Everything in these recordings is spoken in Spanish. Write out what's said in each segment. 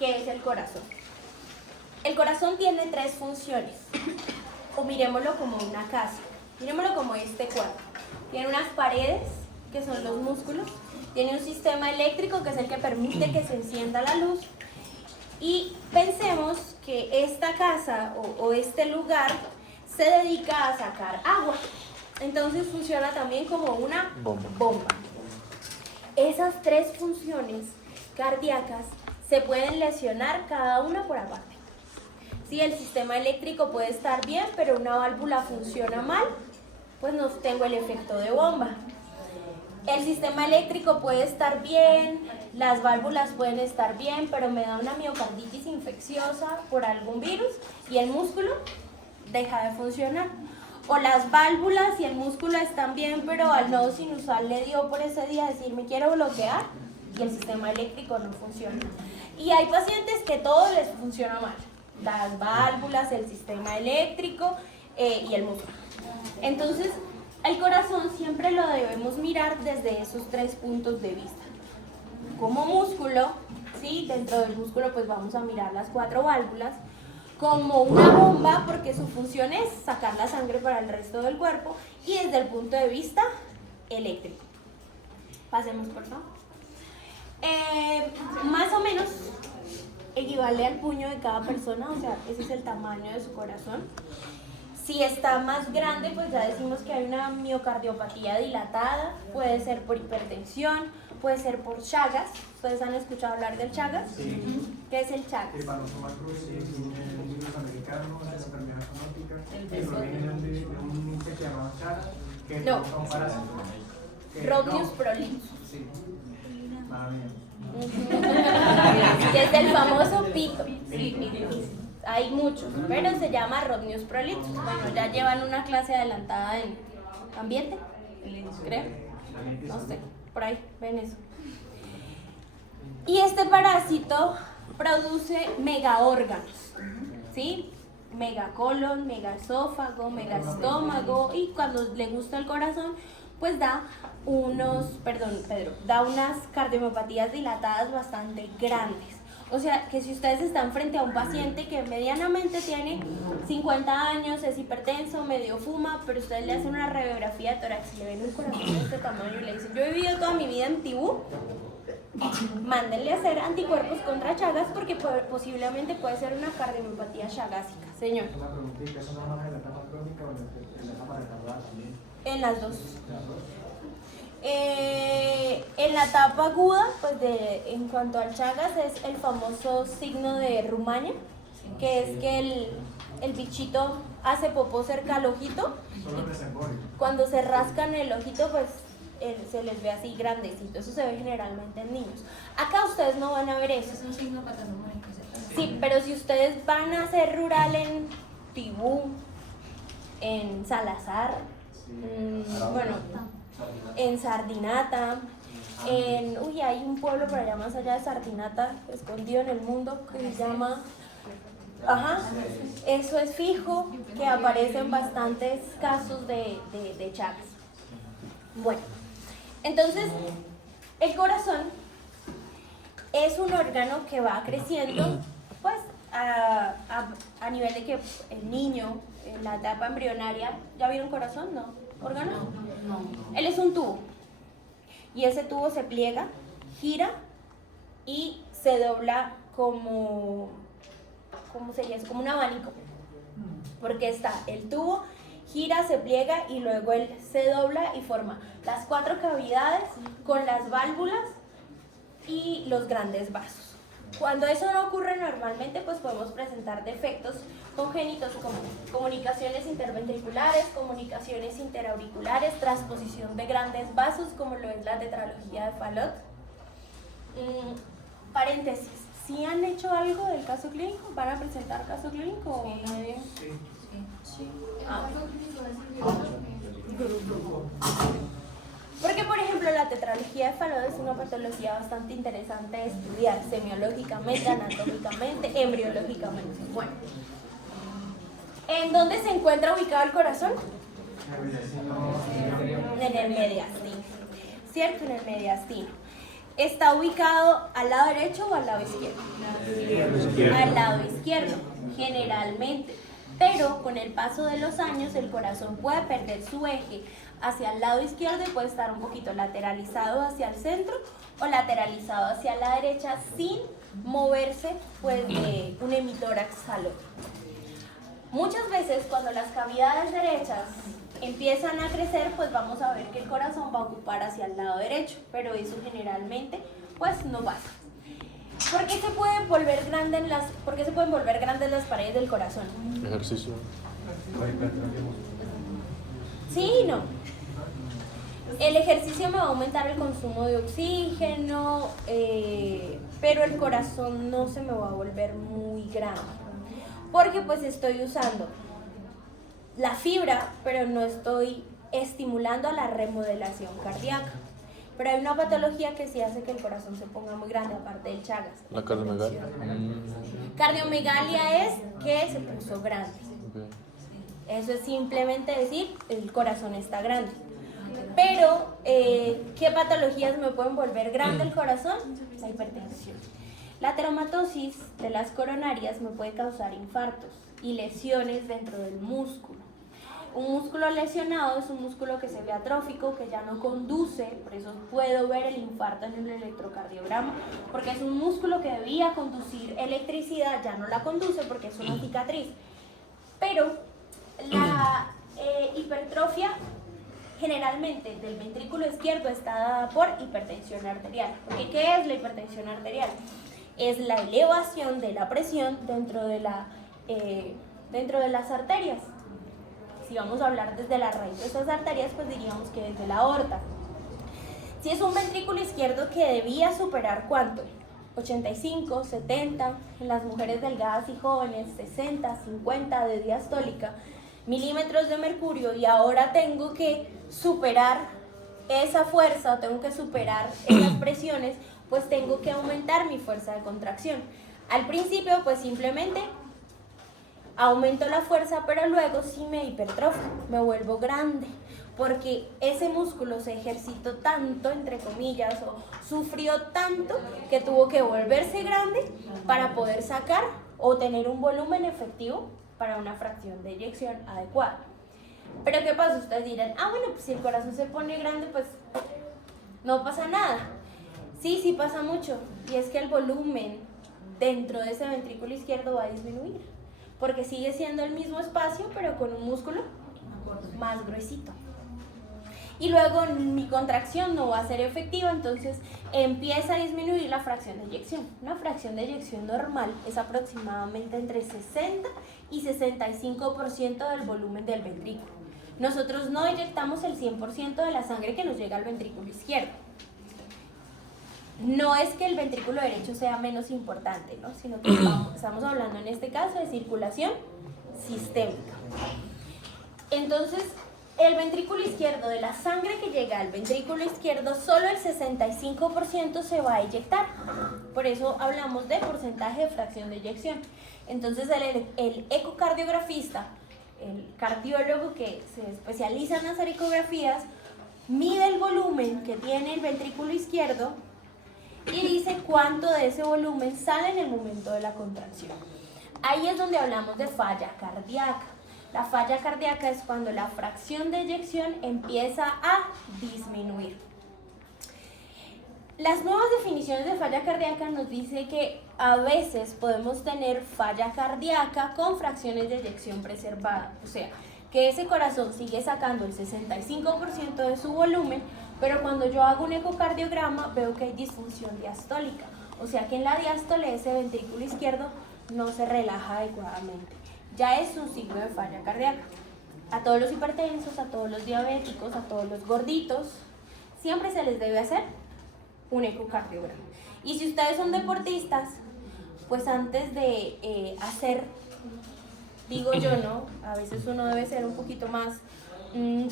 ¿qué es el corazón? El corazón tiene tres funciones, o miremoslo como una casa, miremoslo como este cuadro. Tiene unas paredes, que son los músculos, tiene un sistema eléctrico, que es el que permite que se encienda la luz, y pensemos que esta casa o este lugar se dedica a sacar agua, entonces funciona también como una bomba. Esas tres funciones cardíacas se pueden lesionar cada una por aparte. Si el sistema eléctrico puede estar bien, pero una válvula funciona mal, pues no tengo el efecto de bomba. El sistema eléctrico puede estar bien, las válvulas pueden estar bien, pero me da una miocarditis infecciosa por algún virus y el músculo deja de funcionar. O las válvulas y el músculo están bien, pero al nodo sinusal le dio por ese día decir me quiero bloquear y el sistema eléctrico no funciona. Y hay pacientes que todo les funciona mal. Las válvulas, el sistema eléctrico y el músculo. Entonces, el corazón siempre lo debemos mirar desde esos tres puntos de vista. Como músculo, ¿sí? Dentro del músculo pues vamos a mirar las cuatro válvulas. Como una bomba, porque su función es sacar la sangre para el resto del cuerpo. Y desde el punto de vista eléctrico. Pasemos, por favor. Más o menos equivale al puño de cada persona, o sea, ese es el tamaño de su corazón. Si está más grande, pues ya decimos que hay una miocardiopatía dilatada, puede ser por hipertensión, puede ser por Chagas. ¿Ustedes han escuchado hablar del Chagas? Sí. ¿Qué es el Chagas? El Panosoma Crucis, un virus americano, es una enfermedad zoonótica, que proviene de un insecto que llamado Chagas, que es un parásito. Rhodnius prolixus. Sí. Maravilloso. Que es del famoso pito. Hay muchos, pero se llama Rhodnius prolixus. Bueno, ya llevan una clase adelantada en ambiente, creo. No sé, por ahí ven eso. Y este parásito produce megaórganos, ¿sí? Megacolon, megaesófago, megaestómago, y cuando le gusta el corazón, pues da unas cardiomiopatías dilatadas bastante grandes. O sea, que si ustedes están frente a un paciente que medianamente tiene 50 años, es hipertenso, medio fuma, pero ustedes le hacen una radiografía de tórax y le ven un corazón de este tamaño y le dicen, yo he vivido toda mi vida en Tibú, mándenle a hacer anticuerpos contra Chagas porque posiblemente puede ser una cardiomiopatía chagásica. Señor. Una preguntita, ¿eso no más en la etapa crónica o en la etapa retardada también? En las dos. En la etapa aguda, pues en cuanto al Chagas, es el famoso signo de Rumania, que es que el bichito hace popó cerca al ojito. Cuando se rascan el ojito, pues se les ve así grandecito. Eso se ve generalmente en niños. Acá ustedes no van a ver eso. Es un signo patognomónico. Sí, pero si ustedes van a ser rural en Tibú, en Salazar, bueno, en Sardinata, hay un pueblo por allá más allá de Sardinata, escondido en el mundo, que se llama... eso es fijo, que aparecen bastantes casos de Chagas. Bueno, entonces, el corazón es un órgano que va creciendo, pues, a nivel de que el niño, en la etapa embrionaria, ¿ya vieron corazón? ¿No? ¿Órgano? No. Él es un tubo, y ese tubo se pliega, gira, y se dobla como... ¿Cómo sería eso? Como un abanico, porque está el tubo, gira, se pliega y luego él se dobla y forma las cuatro cavidades con las válvulas y los grandes vasos. Cuando eso no ocurre normalmente, pues podemos presentar defectos congénitos como comunicaciones interventriculares, comunicaciones interauriculares, transposición de grandes vasos como lo es la tetralogía de Fallot. Paréntesis. ¿Sí han hecho algo del caso clínico? ¿Van a presentar caso clínico o nadie? Sí. Porque, por ejemplo, la tetralogía de Fallot es una patología bastante interesante de estudiar semiológicamente, anatómicamente, embriológicamente. Bueno, ¿en dónde se encuentra ubicado el corazón? En el mediastino, ¿cierto? En el mediastino. ¿Está ubicado al lado derecho o al lado izquierdo? Al lado izquierdo, generalmente. Pero con el paso de los años el corazón puede perder su eje hacia el lado izquierdo y puede estar un poquito lateralizado hacia el centro o lateralizado hacia la derecha sin moverse pues, de un hemitórax al otro. Muchas veces cuando las cavidades derechas empiezan a crecer, pues vamos a ver que el corazón va a ocupar hacia el lado derecho, pero eso generalmente pues no pasa. ¿Por qué se pueden volver grandes las paredes del corazón? Ejercicio. Sí y no. El ejercicio me va a aumentar el consumo de oxígeno, pero el corazón no se me va a volver muy grande, porque pues estoy usando la fibra, pero no estoy estimulando la remodelación cardíaca. Pero hay una patología que sí hace que el corazón se ponga muy grande, aparte del Chagas. La cardiomegalia. Cardiomegalia es que se puso grande. Okay. Eso es simplemente decir, el corazón está grande. Pero, ¿qué patologías me pueden volver grande el corazón? La hipertensión. La ateromatosis de las coronarias me puede causar infartos y lesiones dentro del músculo. Un músculo lesionado es un músculo que se ve atrófico, que ya no conduce, por eso puedo ver el infarto en el electrocardiograma, porque es un músculo que debía conducir electricidad, ya no la conduce porque es una cicatriz. Pero la hipertrofia generalmente del ventrículo izquierdo está dada por hipertensión arterial. Porque ¿qué es la hipertensión arterial? Es la elevación de la presión dentro de las arterias. Si vamos a hablar desde la raíz de estas arterias, pues diríamos que desde la aorta. Si es un ventrículo izquierdo que debía superar ¿cuánto? 85, 70, en las mujeres delgadas y jóvenes, 60, 50 de diastólica, milímetros de mercurio, y ahora tengo que superar esa fuerza, o tengo que superar esas presiones, pues tengo que aumentar mi fuerza de contracción. Al principio, pues simplemente aumento la fuerza, pero luego sí me hipertrofio, me vuelvo grande, porque ese músculo se ejercitó tanto, entre comillas, o sufrió tanto, que tuvo que volverse grande para poder sacar o tener un volumen efectivo para una fracción de eyección adecuada. Pero ¿qué pasa? Ustedes dirán, bueno, pues si el corazón se pone grande, pues no pasa nada. Sí pasa mucho, y es que el volumen dentro de ese ventrículo izquierdo va a disminuir, porque sigue siendo el mismo espacio, pero con un músculo más gruesito. Y luego mi contracción no va a ser efectiva, entonces empieza a disminuir la fracción de eyección. Una fracción de eyección normal es aproximadamente entre 60 y 65% del volumen del ventrículo. Nosotros no eyectamos el 100% de la sangre que nos llega al ventrículo izquierdo. No es que el ventrículo derecho sea menos importante, ¿no? Sino que estamos hablando en este caso de circulación sistémica. Entonces, el ventrículo izquierdo, de la sangre que llega al ventrículo izquierdo, solo el 65% se va a eyectar. Por eso hablamos de porcentaje de fracción de eyección. Entonces, el ecocardiografista, el cardiólogo que se especializa en hacer ecografías, mide el volumen que tiene el ventrículo izquierdo y dice cuánto de ese volumen sale en el momento de la contracción. Ahí es donde hablamos de falla cardíaca. La falla cardíaca es cuando la fracción de eyección empieza a disminuir. Las nuevas definiciones de falla cardíaca nos dice que a veces podemos tener falla cardíaca con fracciones de eyección preservada, o sea, que ese corazón sigue sacando el 65% de su volumen, pero cuando yo hago un ecocardiograma veo que hay disfunción diastólica, o sea que en la diástole ese ventrículo izquierdo no se relaja adecuadamente. Ya es un signo de falla cardíaca. A todos los hipertensos, a todos los diabéticos, a todos los gorditos, siempre se les debe hacer un ecocardiograma. Y si ustedes son deportistas, pues antes de hacer, digo yo, ¿no? A veces uno debe ser un poquito más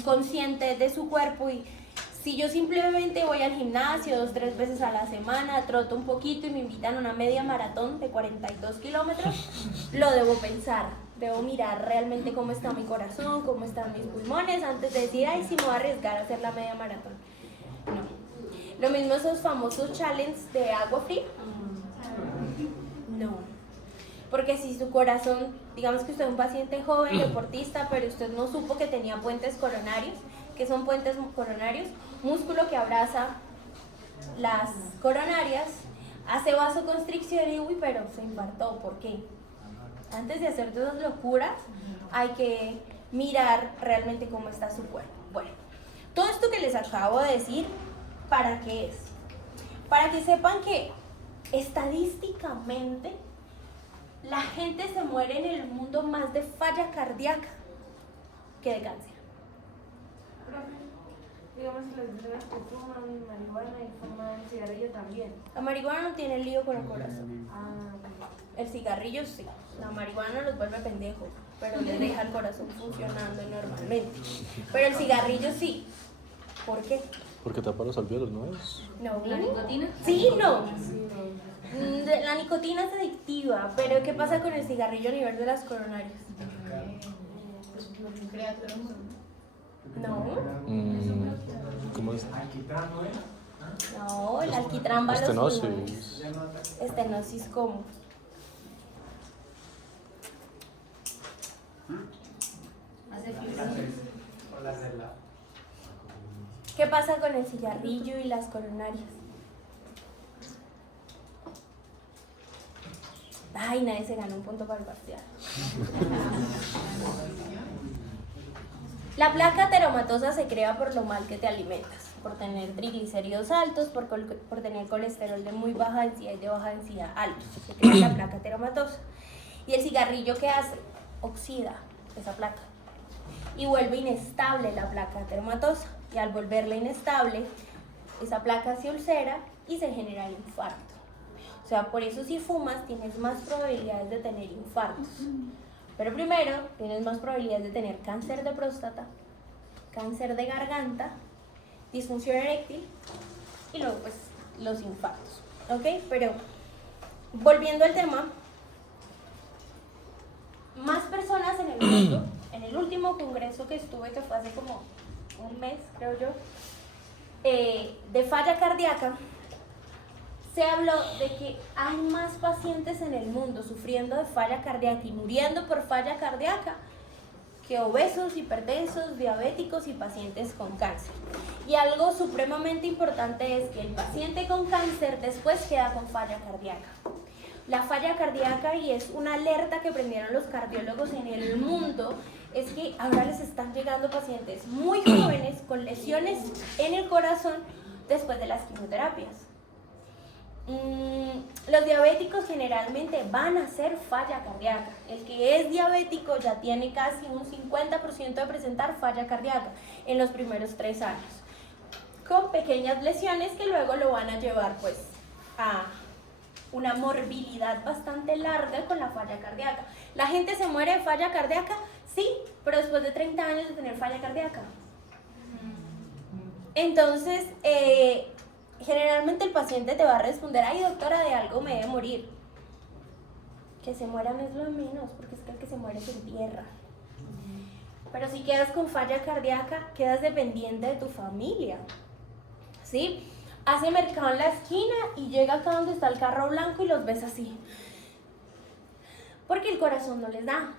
consciente de su cuerpo, y si yo simplemente voy al gimnasio 2-3 veces a la semana, troto un poquito y me invitan a una media maratón de 42 kilómetros, lo debo pensar. Debo mirar realmente cómo está mi corazón, cómo están mis pulmones, antes de decir, ay, si me voy a arriesgar a hacer la media maratón. No. Lo mismo esos famosos challenges de agua fría. No. Porque si su corazón, digamos que usted es un paciente joven, deportista, pero usted no supo que tenía puentes coronarios, que son puentes coronarios, músculo que abraza las coronarias, hace vasoconstricción y uy, pero se infartó. ¿Por qué? Antes de hacer todas esas locuras, hay que mirar realmente cómo está su cuerpo. Bueno, todo esto que les acabo de decir, ¿para qué es? Para que sepan que estadísticamente la gente se muere en el mundo más de falla cardíaca que de cáncer. Digamos, si las personas que fuman marihuana y fuman cigarrillo también. La marihuana no tiene lío con el corazón. Ah, El cigarrillo sí. La marihuana los vuelve pendejos, pero les deja el corazón funcionando normalmente. Pero el cigarrillo sí. ¿Por qué? Porque tapa los alvéolos, ¿no es? No. ¿la nicotina? Sí, no. La nicotina es adictiva, pero ¿qué pasa con el cigarrillo a nivel de las coronarias? Pues lo que crea Toronto. No. ¿Cómo es? Alquitrán, ¿no era? No, el alquitrán va a los pulmones. Estenosis. Ya no ataca. Estenosis, ¿cómo? Hace Las fibrosis. tres, o las de la... ¿Qué pasa con el cigarrillo y las coronarias? Ay, nadie se ganó un punto para el parcial. La placa ateromatosa se crea por lo mal que te alimentas, por tener triglicéridos altos, por tener colesterol de muy baja densidad y de baja densidad alto. Se crea la placa ateromatosa. ¿Y el cigarrillo qué hace? Oxida esa placa y vuelve inestable la placa ateromatosa. Y al volverla inestable, esa placa se ulcera y se genera el infarto. O sea, por eso si fumas tienes más probabilidades de tener infartos. Pero primero tienes más probabilidades de tener cáncer de próstata, cáncer de garganta, disfunción eréctil y luego pues los infartos. ¿Ok? Pero volviendo al tema, más personas en el mundo, en el último congreso que estuve, que fue hace como un mes, creo yo, de falla cardíaca, se habló de que hay más pacientes en el mundo sufriendo de falla cardíaca y muriendo por falla cardíaca que obesos, hipertensos, diabéticos y pacientes con cáncer. Y algo supremamente importante es que el paciente con cáncer después queda con falla cardíaca. La falla cardíaca, y es una alerta que prendieron los cardiólogos en el mundo, es que ahora les están llegando pacientes muy jóvenes con lesiones en el corazón después de las quimioterapias. Los diabéticos generalmente van a hacer falla cardíaca. El que es diabético ya tiene casi un 50% de presentar falla cardíaca en los primeros 3 años, con pequeñas lesiones que luego lo van a llevar pues a una morbilidad bastante larga con la falla cardíaca. ¿La gente se muere de falla cardíaca? Sí, pero después de 30 años de tener falla cardíaca. Entonces, generalmente el paciente te va a responder: ay doctora, de algo me debe morir. Que se mueran es lo de menos, porque es que el que se muere se entierra. Pero si quedas con falla cardíaca, quedas dependiente de tu familia, ¿sí? Hace mercado en la esquina y llega acá donde está el carro blanco y los ves así, porque el corazón no les da.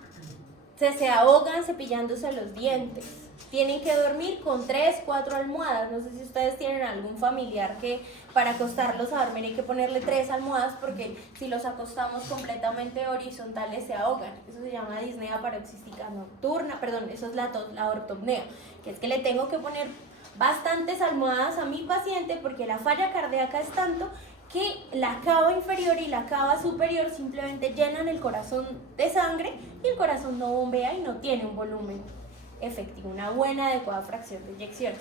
Se ahogan cepillándose los dientes. Tienen que dormir con 3, 4 almohadas. No sé si ustedes tienen algún familiar que para acostarlos a dormir hay que ponerle 3 almohadas, porque si los acostamos completamente horizontales se ahogan. Eso se llama disnea paroxística nocturna, perdón, eso es la ortopnea, que es que le tengo que poner bastantes almohadas a mi paciente porque la falla cardíaca es tanto que la cava inferior y la cava superior simplemente llenan el corazón de sangre y el corazón no bombea y no tiene un volumen efectivo, una buena, adecuada fracción de eyección.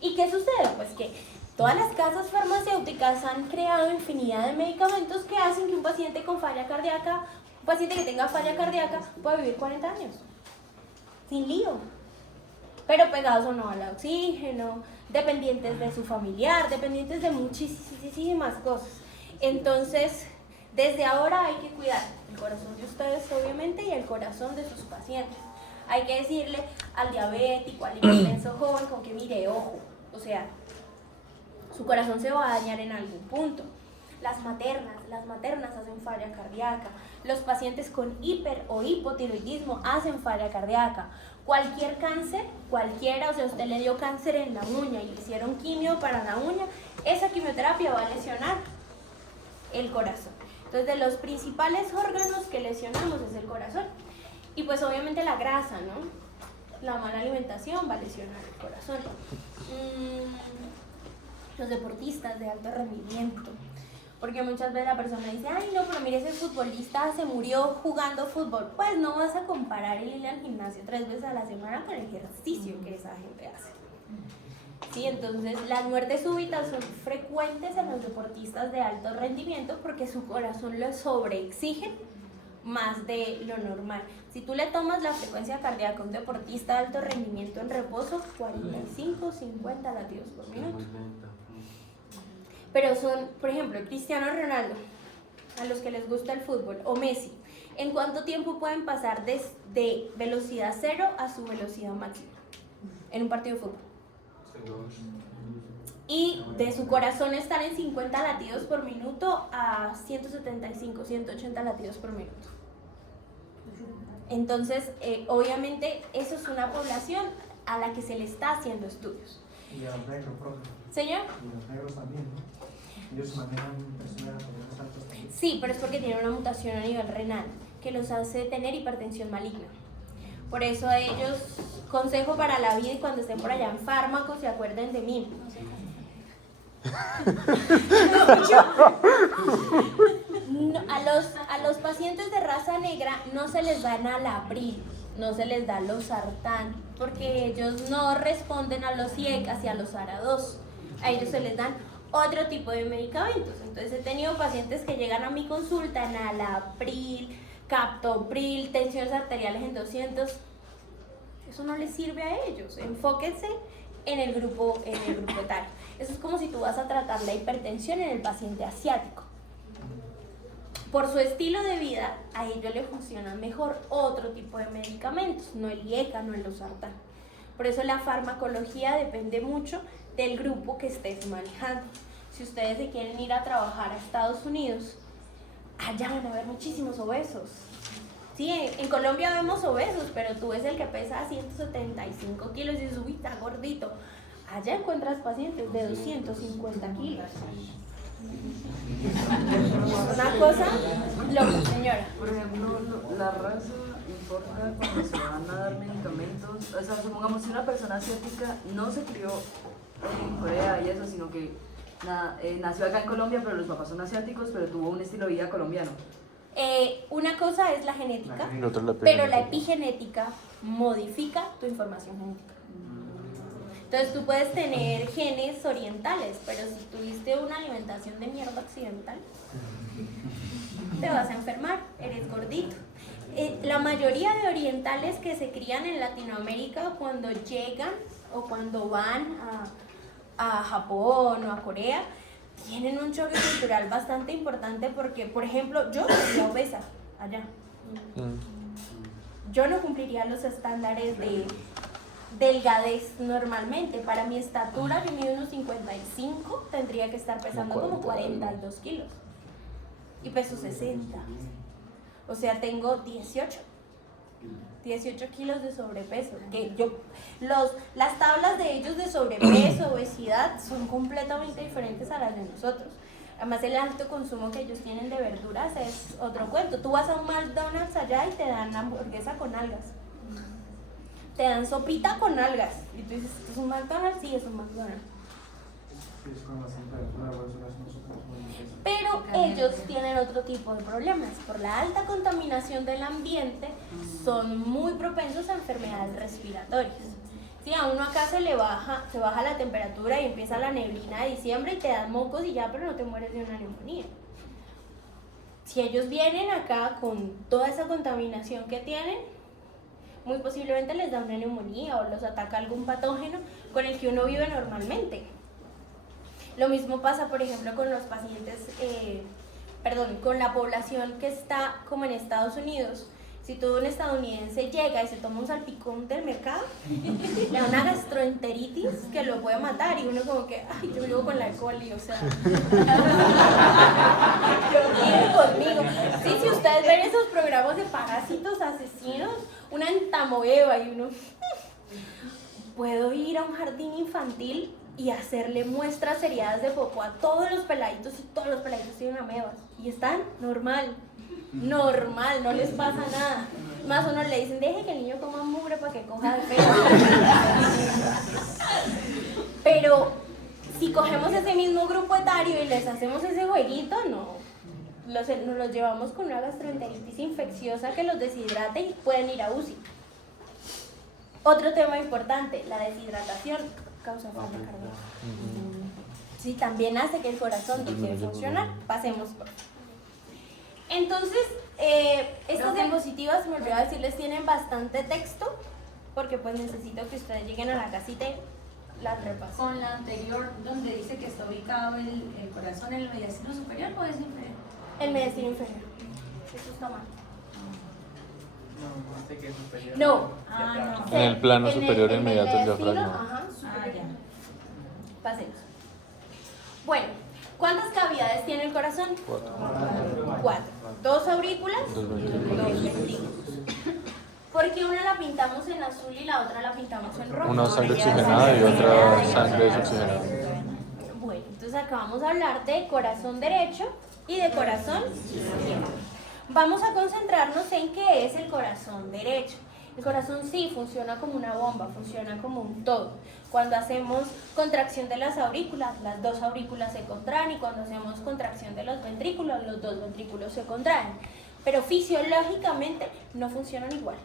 ¿Y qué sucede? Pues que todas las casas farmacéuticas han creado infinidad de medicamentos que hacen que un paciente con falla cardíaca, un paciente que tenga falla cardíaca, pueda vivir 40 años, sin lío, pero pegados o no al oxígeno, dependientes de su familiar, dependientes de muchísimas cosas. Entonces, desde ahora hay que cuidar el corazón de ustedes, obviamente, y el corazón de sus pacientes. Hay que decirle al diabético, al hipertenso joven, con que mire, ojo, o sea, su corazón se va a dañar en algún punto. Las maternas hacen falla cardíaca. Los pacientes con hiper o hipotiroidismo hacen falla cardíaca. Cualquier cáncer, cualquiera, o sea, usted le dio cáncer en la uña y le hicieron quimio para la uña, esa quimioterapia va a lesionar el corazón. Entonces, de los principales órganos que lesionamos es el corazón. Y pues obviamente la grasa, ¿no? La mala alimentación va a lesionar el corazón. Los deportistas de alto rendimiento. Porque muchas veces la persona dice, ay no, pero mire, ese futbolista se murió jugando fútbol. Pues no vas a comparar el ir al gimnasio 3 veces a la semana con el ejercicio que esa gente hace. Sí, entonces las muertes súbitas son frecuentes en los deportistas de alto rendimiento porque su corazón lo sobreexige más de lo normal. Si tú le tomas la frecuencia cardíaca a un deportista de alto rendimiento en reposo, 45, 50 latidos por minuto. Pero son, por ejemplo, Cristiano Ronaldo, a los que les gusta el fútbol, o Messi, ¿en cuánto tiempo pueden pasar de velocidad cero a su velocidad máxima en un partido de fútbol? Y de su corazón estar en 50 latidos por minuto a 175, 180 latidos por minuto. Entonces, obviamente, eso es una población a la que se le está haciendo estudios. Y a los negros, profe. ¿Señor? Y los negros también, ¿no? Ellos manejan personas con niveles altos también. Sí, pero es porque tienen una mutación a nivel renal que los hace tener hipertensión maligna. Por eso a ellos, consejo para la vida y cuando estén por allá en fármacos, se acuerden de mí. No, a los pacientes de raza negra no se les da enalapril, no se les da losartán, porque ellos no responden a los IECAS y a los ARA2. A ellos se les dan otro tipo de medicamentos. Entonces he tenido pacientes que llegan a mi consulta enalapril, captopril, tensiones arteriales en 200. Eso no les sirve a ellos. Enfóquense en el grupo etario. Eso es como si tú vas a tratar la hipertensión en el paciente asiático. Por su estilo de vida, a ellos le funcionan mejor otro tipo de medicamentos, no el IECA, no el losartán. Por eso la farmacología depende mucho del grupo que estés manejando. Si ustedes se quieren ir a trabajar a Estados Unidos, allá van a haber muchísimos obesos. Sí, en Colombia vemos obesos, pero tú ves el que pesa 175 kilos y dices, uy, está gordito. Allá encuentras pacientes de 250 kilos. Una cosa loca, señora. Por ejemplo, la raza importa cuando se van a dar medicamentos. O sea, supongamos si una persona asiática no se crió en Corea y eso, sino que nació acá en Colombia, pero los papás son asiáticos, pero tuvo un estilo de vida colombiano. Una cosa es la genética, Y otra la pero la epigenética modifica tu información genética. Entonces tú puedes tener genes orientales, pero si tuviste una alimentación de mierda occidental, te vas a enfermar, eres gordito. La mayoría de orientales que se crían en Latinoamérica cuando llegan o cuando van a Japón o a Corea, tienen un choque cultural bastante importante porque, por ejemplo, yo sería obesa allá. Yo no cumpliría los estándares de delgadez normalmente. Para mi estatura, yo mido unos 55, tendría que estar pesando como 42 kilos. Y peso 60. O sea, tengo 18 kilos de sobrepeso. Que las tablas de ellos de sobrepeso, obesidad, son completamente diferentes a las de nosotros. Además, el alto consumo que ellos tienen de verduras es otro cuento. Tú vas a un McDonald's allá y te dan hamburguesa con algas. Te dan sopita con algas. Y tú dices, ¿es un McDonald's? Sí, es un McDonald's. Es con bastante verdura, por eso las nosotros muy interesantes. Pero ellos tienen otro tipo de problemas. Por la alta contaminación del ambiente, son muy propensos a enfermedades respiratorias. Sí, a uno acá se baja la temperatura y empieza la neblina de diciembre y te dan mocos y ya, pero no te mueres de una neumonía. Si ellos vienen acá con toda esa contaminación que tienen, muy posiblemente les da una neumonía o los ataca algún patógeno con el que uno vive normalmente. Lo mismo pasa, por ejemplo, con los pacientes, con la población que está como en Estados Unidos, Si todo un estadounidense llega y se toma un salpicón del mercado, le da una gastroenteritis que lo puede matar y uno como que, ay, yo vivo con la E. coli, o sea, vive conmigo. Sí, si ustedes ven esos programas de parásitos asesinos, una entamoeba y uno, puedo ir a un jardín infantil y hacerle muestras seriadas de popó a todos los peladitos y todos los peladitos tienen amebas y están normal, no les pasa nada. Más uno le dicen, deje que el niño coma mugre para que coja de pelo. Pero si cogemos ese mismo grupo etario y les hacemos ese jueguito, no. Nos los llevamos con una gastroenteritis infecciosa que los deshidrate y pueden ir a UCI. Otro tema importante, la deshidratación causa falta cardíaca. Sí, también hace que el corazón deje de funcionar. Pasemos por. Entonces, estas diapositivas, me olvidé decirles, tienen bastante texto, porque pues necesito que ustedes lleguen a la casita y las repasen. Con la anterior, donde dice que está ubicado el corazón en el mediastino superior, ¿o es inferior? El mediastino inferior. Eso está mal. No sé qué es superior. No. Ah, En el plano superior el inmediato del mediastino, diafragma. ajá, Ah, superior. ya. Pasemos. Bueno, ¿cuántas cavidades tiene el corazón? 4. 2 aurículas, Dos 2 ventrículos. ventrículos. ¿Por qué una la pintamos en azul y la otra la pintamos en rojo? Una sangre Porque oxigenada y otra oxigenada. sangre desoxigenada. Bueno, entonces acá vamos a hablar de corazón derecho y de corazón izquierdo. Vamos a concentrarnos en qué es el corazón derecho. El corazón sí funciona como una bomba, funciona como un todo. Cuando hacemos contracción de las aurículas, las 2 aurículas se contraen, y cuando hacemos contracción de los ventrículos, los 2 ventrículos se contraen. Pero fisiológicamente no funcionan igual.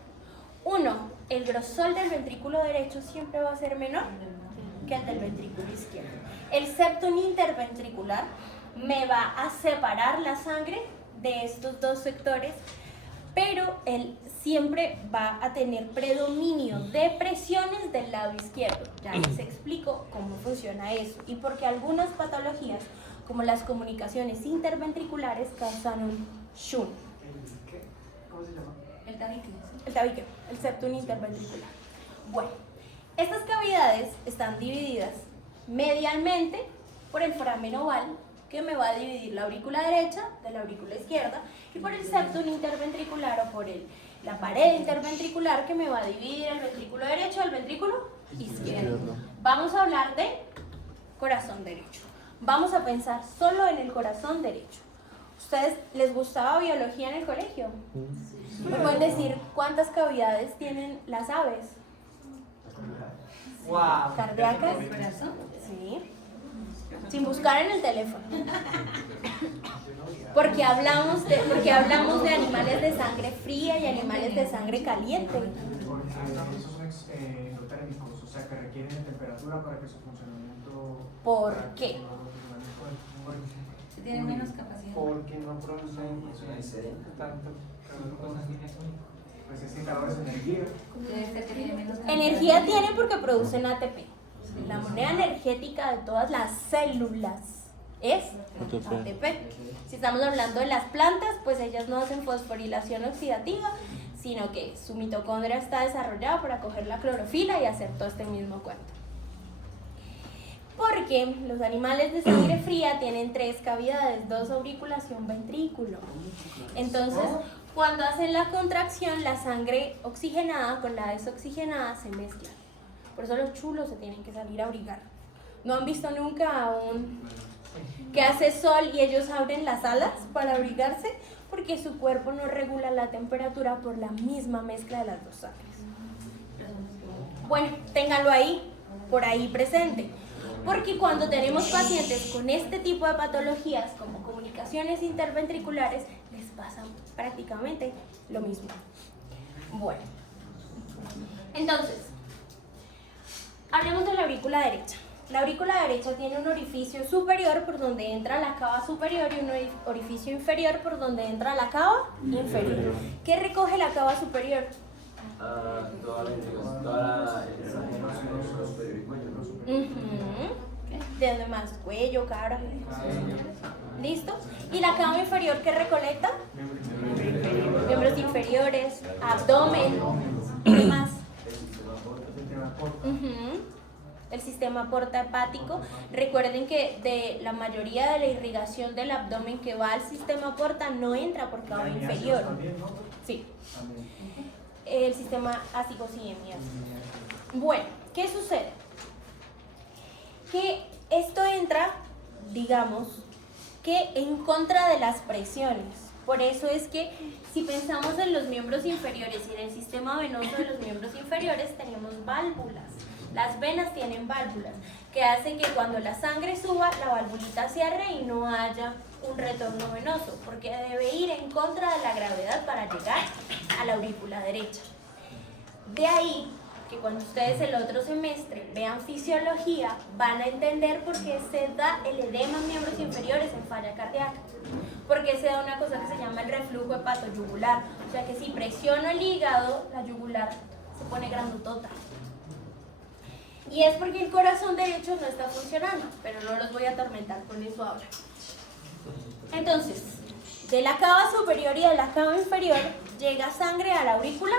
Uno, el grosor del ventrículo derecho siempre va a ser menor que el del ventrículo izquierdo. El septum interventricular me va a separar la sangre de estos 2 sectores, pero él siempre va a tener predominio de presiones del lado izquierdo. Ya les explico cómo funciona eso y por qué algunas patologías, como las comunicaciones interventriculares, causan un shunt. ¿Qué? ¿Cómo se llama? El tabique. El tabique, el septum interventricular. Bueno, estas cavidades están divididas medialmente por el foramen oval, que me va a dividir la aurícula derecha de la aurícula izquierda, y por el septum interventricular o por la pared interventricular, que me va a dividir el ventrículo derecho del ventrículo izquierdo. Vamos a hablar de corazón derecho. Vamos a pensar solo en el corazón derecho. ¿Ustedes les gustaba biología en el colegio? ¿Me pueden decir cuántas cavidades tienen las aves? ¡Wow! ¿Cardíacas? ¿El corazón? Sí. Sin buscar en el teléfono. Porque hablamos de animales de sangre fría y animales de sangre caliente. Porque esos son endotérmicos, o sea que requieren de temperatura para que su funcionamiento. ¿Por qué? Si tiene menos capacidad. Porque no producen tanto. Pues necesitadores de energía. Debe ser que tiene menos capacidad. Energía tienen porque producen ATP. La moneda energética de todas las células es ATP. Si estamos hablando de las plantas, pues ellas no hacen fosforilación oxidativa, sino que su mitocondria está desarrollada para coger la clorofila y hacer todo este mismo cuento. Porque los animales de sangre fría tienen 3 cavidades, 2 aurículas y un ventrículo. Entonces, cuando hacen la contracción, la sangre oxigenada con la desoxigenada se mezclan. Por eso los chulos se tienen que salir a abrigar. ¿No han visto nunca a un que hace sol y ellos abren las alas para abrigarse? Porque su cuerpo no regula la temperatura por la misma mezcla de las 2 sangres. Bueno, ténganlo ahí, por ahí presente. Porque cuando tenemos pacientes con este tipo de patologías, como comunicaciones interventriculares, les pasa prácticamente lo mismo. Bueno, entonces, hablemos de la aurícula derecha. La aurícula derecha tiene un orificio superior por donde entra la cava superior y un orificio inferior por donde entra la cava inferior. ¿Qué recoge la cava superior? ¿De dónde más? Cuello, cara. ¿Listo? ¿Y la cava inferior qué recolecta? Miembros inferiores. inferiores, abdomen, ¿qué más? Ujú. El sistema porta-hepático. Recuerden que de la mayoría de la irrigación del abdomen que va al sistema porta no entra por cava inferior. Sí. El sistema ácido sí, bueno, ¿qué sucede? Que esto entra, digamos, que en contra de las presiones. Por eso es que si pensamos en los miembros inferiores y en el sistema venoso de los miembros inferiores, tenemos válvulas. Las venas tienen válvulas, que hace que cuando la sangre suba, la valvulita cierre y no haya un retorno venoso, porque debe ir en contra de la gravedad para llegar a la aurícula derecha. De ahí que cuando ustedes el otro semestre vean fisiología, van a entender por qué se da el edema en miembros inferiores en falla cardíaca. Porque se da una cosa que se llama el reflujo hepatoyugular. O sea que si presiono el hígado, la yugular se pone grandotota. Y es porque el corazón derecho no está funcionando, pero no los voy a atormentar con eso ahora. Entonces, de la cava superior y de la cava inferior llega sangre a la aurícula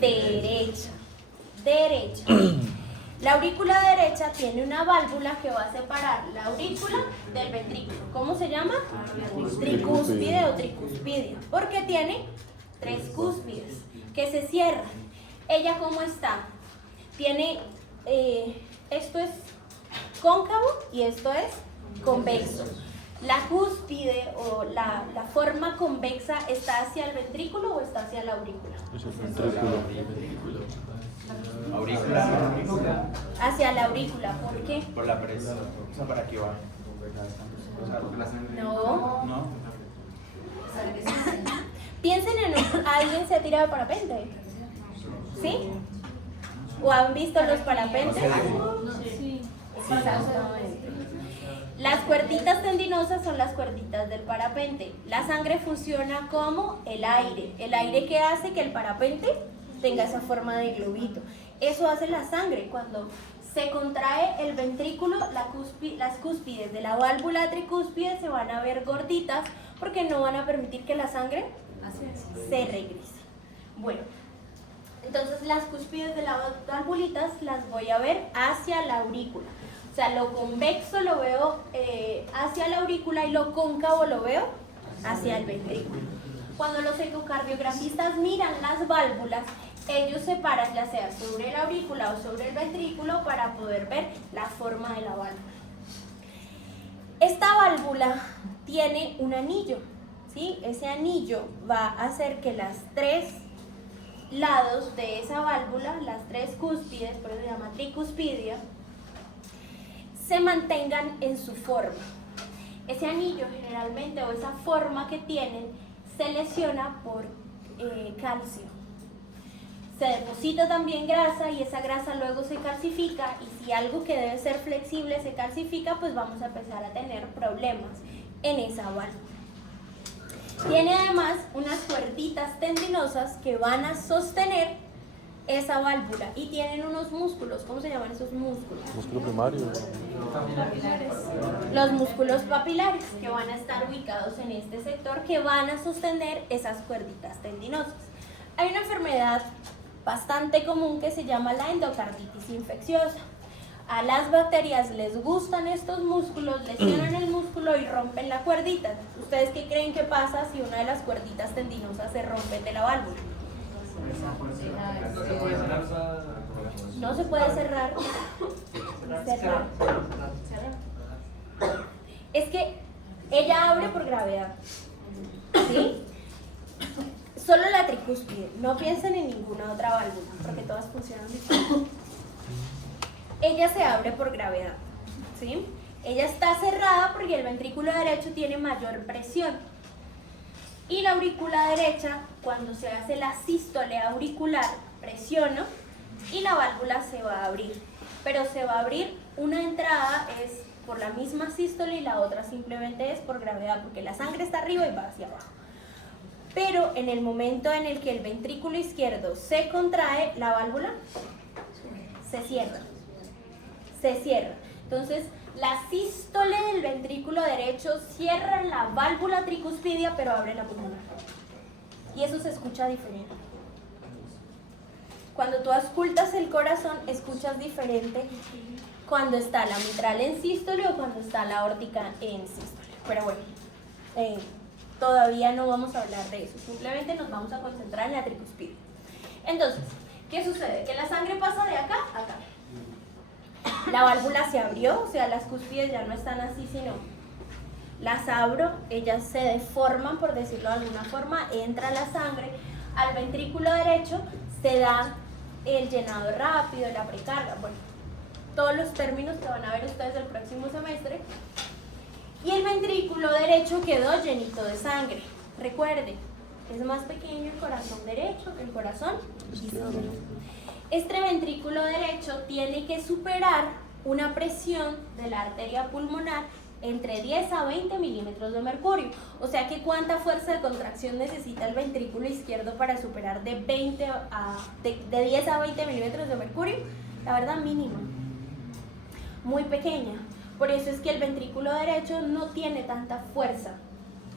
derecha. La aurícula derecha tiene una válvula que va a separar la aurícula del ventrículo. ¿Cómo se llama? Tricúspide o tricuspidia. Porque tiene 3 cúspides que se cierran. ¿Ella cómo está? Tiene, esto es cóncavo y esto es convexo. La cúspide o la forma convexa está hacia el ventrículo o está hacia la aurícula. Es el ventrículo. Aurícula. Hacia la aurícula, ¿por qué? Por la presión. O sea, para que va. No. No. Piensen en alguien se ha tirado de parapente. ¿Sí? ¿O han visto los parapentes? Sí. Exactamente. Las cuerditas tendinosas son las cuerditas del parapente. La sangre funciona como el aire que hace que el parapente tenga esa forma de globito. Eso hace la sangre. Cuando se contrae el ventrículo, las cúspides de la válvula tricúspide se van a ver gorditas porque no van a permitir que la sangre se regrese. Bueno, entonces las cúspides de las valvulitas las voy a ver hacia la aurícula. O sea, lo convexo lo veo hacia la aurícula y lo cóncavo lo veo hacia el ventrículo. Cuando los ecocardiografistas miran las válvulas, ellos se paran ya sea sobre la aurícula o sobre el ventrículo para poder ver la forma de la válvula. Esta válvula tiene un anillo, ¿sí? Ese anillo va a hacer que las 3 lados de esa válvula, las 3 cúspides, por eso se llama tricuspidia, se mantengan en su forma. Ese anillo generalmente o esa forma que tienen se lesiona por calcio. Se deposita también grasa y esa grasa luego se calcifica y si algo que debe ser flexible se calcifica, pues vamos a empezar a tener problemas en esa válvula. Tiene además unas cuerditas tendinosas que van a sostener esa válvula y tienen unos músculos. ¿Cómo se llaman esos músculos? Músculo primario. Los músculos papilares que van a estar ubicados en este sector que van a sostener esas cuerditas tendinosas. Hay una enfermedad bastante común que se llama la endocarditis infecciosa. A las bacterias les gustan estos músculos, lesionan el músculo y rompen la cuerdita. ¿Ustedes qué creen que pasa si una de las cuerditas tendinosas se rompe de la válvula? No se puede cerrar. Cerrar. Es que ella abre por gravedad. ¿Sí? Solo la tricúspide. No piensen en ninguna otra válvula, porque todas funcionan diferente. Ella se abre por gravedad. ¿Sí? Ella está cerrada porque el ventrículo derecho tiene mayor presión. Y la aurícula derecha, cuando se hace la sístole auricular, presiono y la válvula se va a abrir. Pero se va a abrir, una entrada es por la misma sístole y la otra simplemente es por gravedad, porque la sangre está arriba y va hacia abajo. Pero en el momento en el que el ventrículo izquierdo se contrae, la válvula se cierra. Se cierra. Entonces, la sístole del ventrículo derecho cierra la válvula tricuspidia, pero abre la pulmonar. y eso se escucha diferente. Cuando tú auscultas el corazón, escuchas diferente cuando está la mitral en sístole o cuando está la aórtica en sístole. Pero bueno, todavía no vamos a hablar de eso, simplemente nos vamos a concentrar en la tricuspidia. Entonces, ¿qué sucede? Que la sangre pasa de acá a acá. La válvula se abrió, o sea, las cúspides ya no están así, sino las abro, ellas se deforman, por decirlo de alguna forma, entra la sangre al ventrículo derecho, se da el llenado rápido, la precarga, bueno, todos los términos que van a ver ustedes el próximo semestre. Y el ventrículo derecho quedó llenito de sangre. Recuerden, es más pequeño el corazón derecho que el corazón izquierdo. Este ventrículo derecho tiene que superar una presión de la arteria pulmonar entre 10 a 20 milímetros de mercurio. O sea que ¿cuánta fuerza de contracción necesita el ventrículo izquierdo para superar de 10 a 20 milímetros de mercurio? La verdad, mínima. Muy pequeña. Por eso es que el ventrículo derecho no tiene tanta fuerza,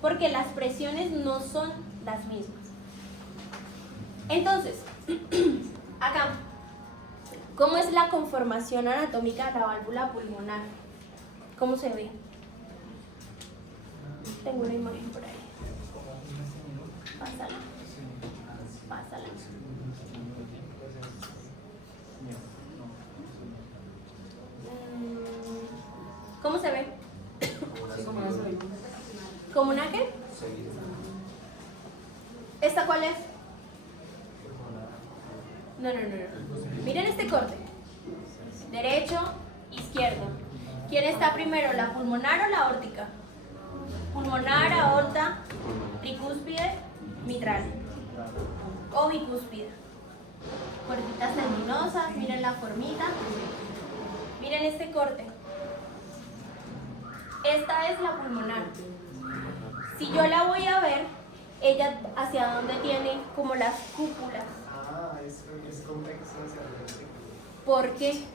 porque las presiones no son las mismas. Entonces, acá, ¿cómo es la conformación anatómica de la válvula pulmonar? ¿Cómo se ve? Tengo una imagen por ahí. Pásala. Pásala. ¿Cómo se ve? Sí, como ya sabía. ¿Como una qué? ¿Esta cuál es? No. Miren este corte. Derecho, izquierdo. ¿Quién está primero, la pulmonar o la aórtica? Pulmonar, aorta, tricúspide, mitral. O bicúspide. Puertitas tendinosas, miren la formita. Miren este corte. Esta es la pulmonar. Si yo la voy a ver, ella hacia dónde tiene como las cúpulas. Ah, es convexo hacia el ventrículo. ¿Por qué?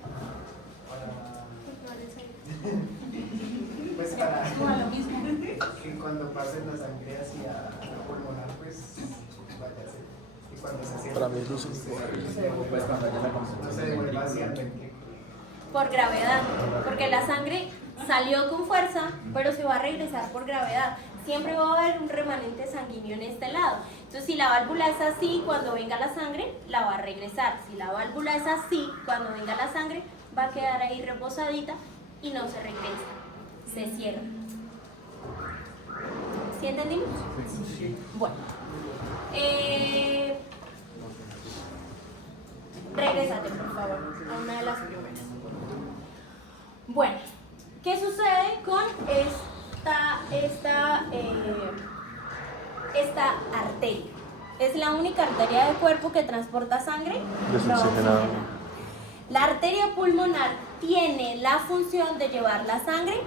Pues para Como lo mismo. que cuando pase la sangre hacia la pulmonar, pues vaya a ser. Y cuando se cierre, Para mí es lúcido. Pues cuando haya la no se devuelva hacia el ventrículo. Por gravedad, porque la sangre salió con fuerza, pero se va a regresar por gravedad. Siempre va a haber un remanente sanguíneo en este lado. Entonces, si la válvula es así, cuando venga la sangre, la va a regresar. Si la válvula es así, cuando venga la sangre, va a quedar ahí reposadita y no se regresa, se cierra. ¿Sí entendimos? Sí. Bueno. Regrésate, por favor, a una de las primeras. Bueno, ¿qué sucede con esta arteria? ¿Es la única arteria del cuerpo que transporta sangre? Desoxigenada. La arteria pulmonar tiene la función de llevar la sangre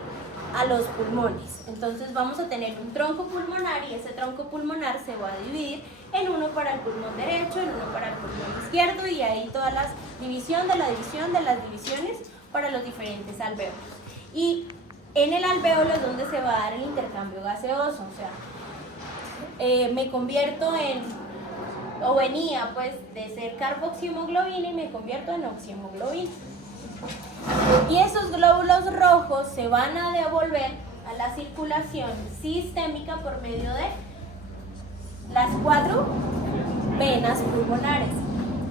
a los pulmones. Entonces vamos a tener un tronco pulmonar y ese tronco pulmonar se va a dividir en uno para el pulmón derecho, en uno para el pulmón izquierdo y ahí todas las división de la división de las divisiones para los diferentes alvéolos. Y en el alvéolo es donde se va a dar el intercambio gaseoso, o sea, me convierto en, o venía pues de ser carboxiemoglobina y me convierto en oxiemoglobina. Y esos glóbulos rojos se van a devolver a la circulación sistémica por medio de las 4 venas pulmonares.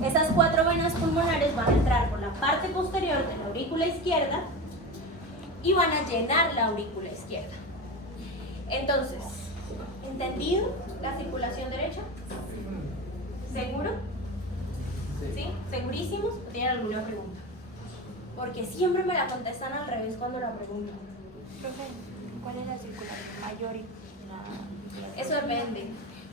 Esas 4 venas pulmonares van a entrar por la parte posterior de la aurícula izquierda y van a llenar la aurícula izquierda. Entonces, ¿entendido la circulación derecha? ¿Seguro? ¿Sí? ¿Segurísimos? ¿Tienen alguna pregunta? Porque siempre me la contestan al revés cuando la pregunto. Profe, ¿cuál es la circulación mayor y la... Eso depende,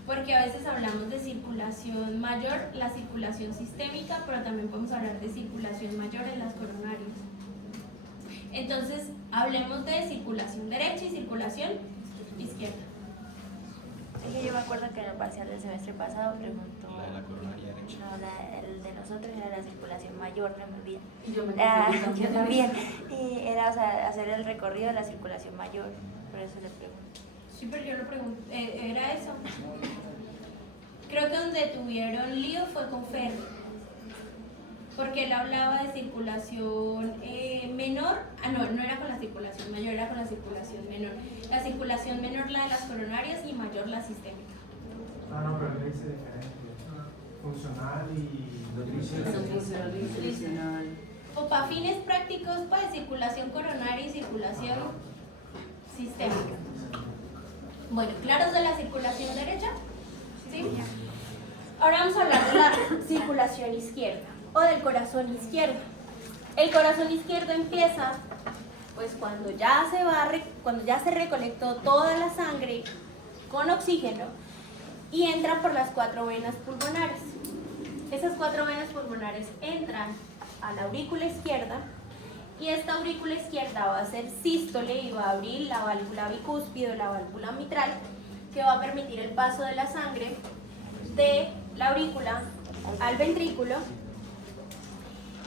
porque a veces hablamos de circulación mayor, la circulación sistémica, pero también podemos hablar de circulación mayor en las coronarias. Entonces, hablemos de circulación derecha y circulación izquierda. Es que yo me acuerdo que en el parcial del semestre pasado preguntó... La de la coronaria derecha. No, el de nosotros era la circulación mayor, no me olvidé. Y yo me Yo también. Y era, o sea, hacer el recorrido de la circulación mayor, por eso le pregunto. Sí, pero yo lo pregunté, era eso. donde tuvieron lío fue con Fermi, porque él hablaba de circulación menor, no era con la circulación mayor, era con la circulación menor. La circulación menor la de las coronarias y mayor la sistémica. No, pero él dice diferente. Funcional y Nutricional. O para fines prácticos, pues circulación coronaria y circulación sistémica. Bueno, ¿claros de la circulación derecha? ¿Sí? Ahora vamos a hablar de la circulación izquierda o del corazón izquierdo. El corazón izquierdo empieza pues cuando ya se recolectó toda la sangre con oxígeno y entra por las 4 venas pulmonares. Esas 4 venas pulmonares entran a la aurícula izquierda y esta aurícula izquierda va a hacer sístole y va a abrir la válvula bicúspide o la válvula mitral, que va a permitir el paso de la sangre de la aurícula al ventrículo.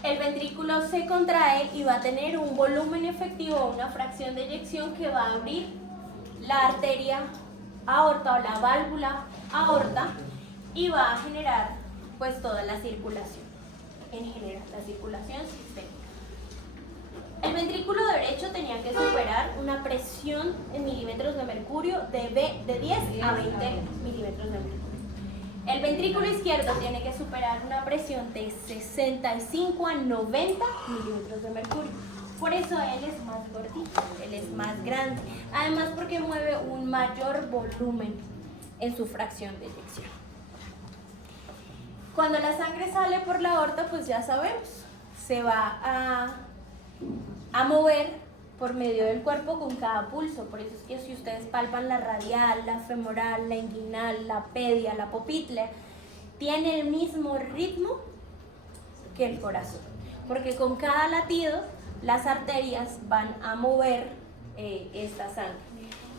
El ventrículo se contrae y va a tener un volumen efectivo, una fracción de eyección que va a abrir la arteria aorta o la válvula aorta y va a generar pues toda la circulación, en general la circulación sistémica. El ventrículo derecho tenía que superar una presión en milímetros de mercurio de 10 a 20 milímetros de mercurio. El ventrículo izquierdo tiene que superar una presión de 65 a 90 milímetros de mercurio. Por eso él es más gordito, él es más grande. Además porque mueve un mayor volumen en su fracción de eyección. Cuando la sangre sale por la aorta, pues ya sabemos, se va a mover por medio del cuerpo con cada pulso. Por eso es que si ustedes palpan la radial, la femoral, la inguinal, la pedia, la popitlea, tiene el mismo ritmo que el corazón, porque con cada latido las arterias van a mover esta sangre.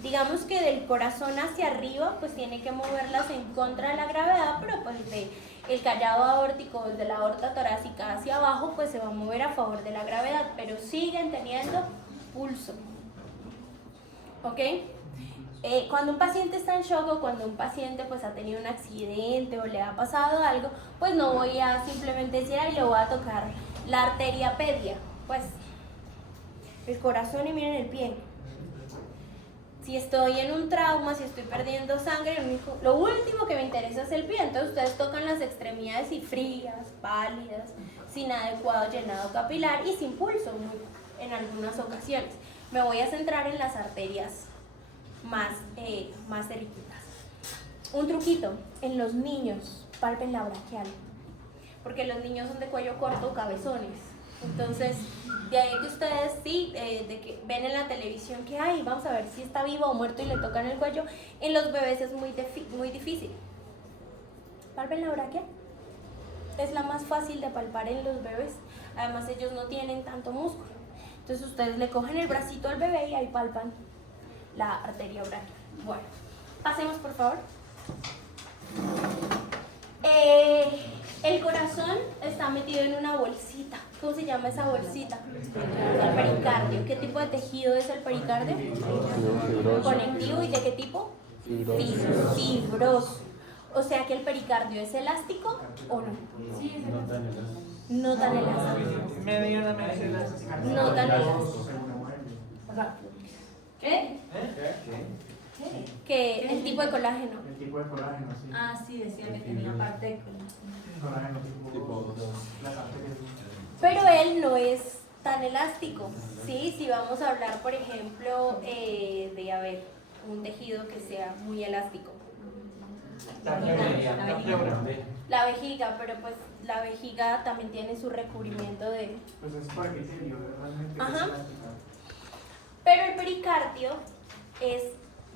Digamos que del corazón hacia arriba pues tiene que moverlas en contra de la gravedad, pero pues el callado aórtico, de la aorta torácica hacia abajo, pues se va a mover a favor de la gravedad, pero siguen teniendo pulso. ¿Ok? Cuando un paciente está en shock o cuando un paciente pues ha tenido un accidente o le ha pasado algo, pues no voy a simplemente decir, ay, le voy a tocar la arteria pedia, pues el corazón y miren el pie. Si estoy en un trauma, si estoy perdiendo sangre, lo último que me interesa es el pie. Entonces ustedes tocan las extremidades y frías, pálidas, sin adecuado llenado capilar y sin pulso en algunas ocasiones. Me voy a centrar en las arterias más cerquitas. Un truquito, en los niños, palpen la braquial, porque los niños son de cuello corto, cabezones. Entonces, de ahí que ustedes sí, de que ven en la televisión que ay, vamos a ver si está vivo o muerto y le tocan el cuello, en los bebés es muy difícil. Palpen la braquial. Es la más fácil de palpar en los bebés. Además, ellos no tienen tanto músculo. Entonces, ustedes le cogen el bracito al bebé y ahí palpan la arteria braquial. Bueno, pasemos por favor. El corazón está metido en una bolsita. ¿Cómo se llama esa bolsita? El pericardio. ¿Qué tipo de tejido es el pericardio? Fibroso. Conectivo. ¿Y de qué tipo? Fibroso. Fibroso. O sea que el pericardio es elástico o no. Sí, es No tan elástico. No tan elástico. medianamente elástica. No tan elástico. ¿Qué? Que el tipo de colágeno. El tipo de colágeno, sí. Ah, sí, decía que tenía parte con... Colágeno Tipo tipo 2. las arterias. Pero él no es tan elástico, ¿sí? Si vamos a hablar, por ejemplo, de, a ver, un tejido que sea muy elástico. La vejiga, pero pues la vejiga también tiene su recubrimiento de... Pues es por epitelio, realmente Ajá. es elástica. Pero el pericardio es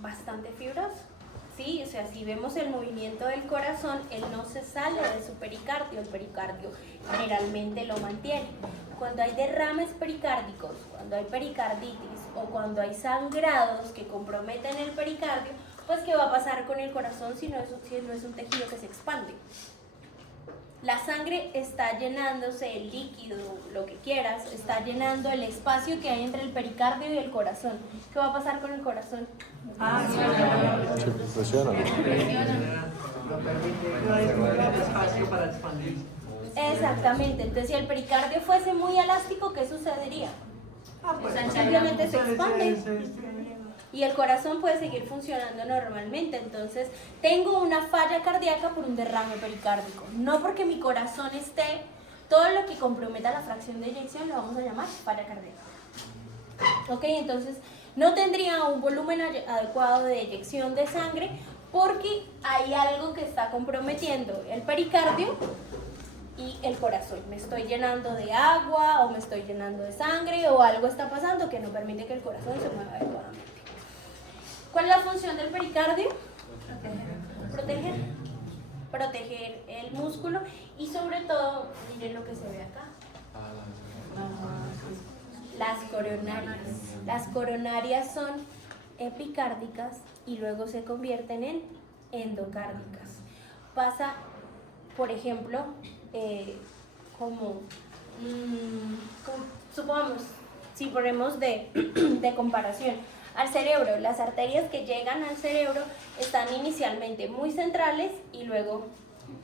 bastante fibroso, ¿sí? O sea, si vemos el movimiento del corazón, él no se sale de su pericardio, el pericardio generalmente lo mantiene. Cuando hay derrames pericárdicos, cuando hay pericarditis o cuando hay sangrados que comprometen el pericardio, pues ¿qué va a pasar con el corazón si no es un tejido que se expande? La sangre está llenándose, el líquido, lo que quieras, está llenando el espacio que hay entre el pericardio y el corazón. ¿Qué va a pasar con el corazón? Se presiona. No permite, no hay un gran espacio para expandirse. Exactamente, entonces si el pericardio fuese muy elástico, ¿qué sucedería? Pues, Simplemente se expande. expande. Y el corazón puede seguir funcionando normalmente. Entonces, tengo una falla cardíaca por un derrame pericárdico. No porque mi corazón esté, todo lo que comprometa la fracción de eyección lo vamos a llamar falla cardíaca. Ok, entonces no tendría un volumen adecuado de eyección de sangre porque hay algo que está comprometiendo el pericardio y el corazón. Me estoy llenando de agua o me estoy llenando de sangre o algo está pasando que no permite que el corazón se mueva adecuadamente. ¿Cuál es la función del pericardio? Proteger. Proteger el músculo y sobre todo, miren lo que se ve acá. Las coronarias. Las coronarias son epicárdicas y luego se convierten en endocárdicas. Pasa, por ejemplo, supongamos, si ponemos de comparación, al cerebro, las arterias que llegan al cerebro están inicialmente muy centrales y luego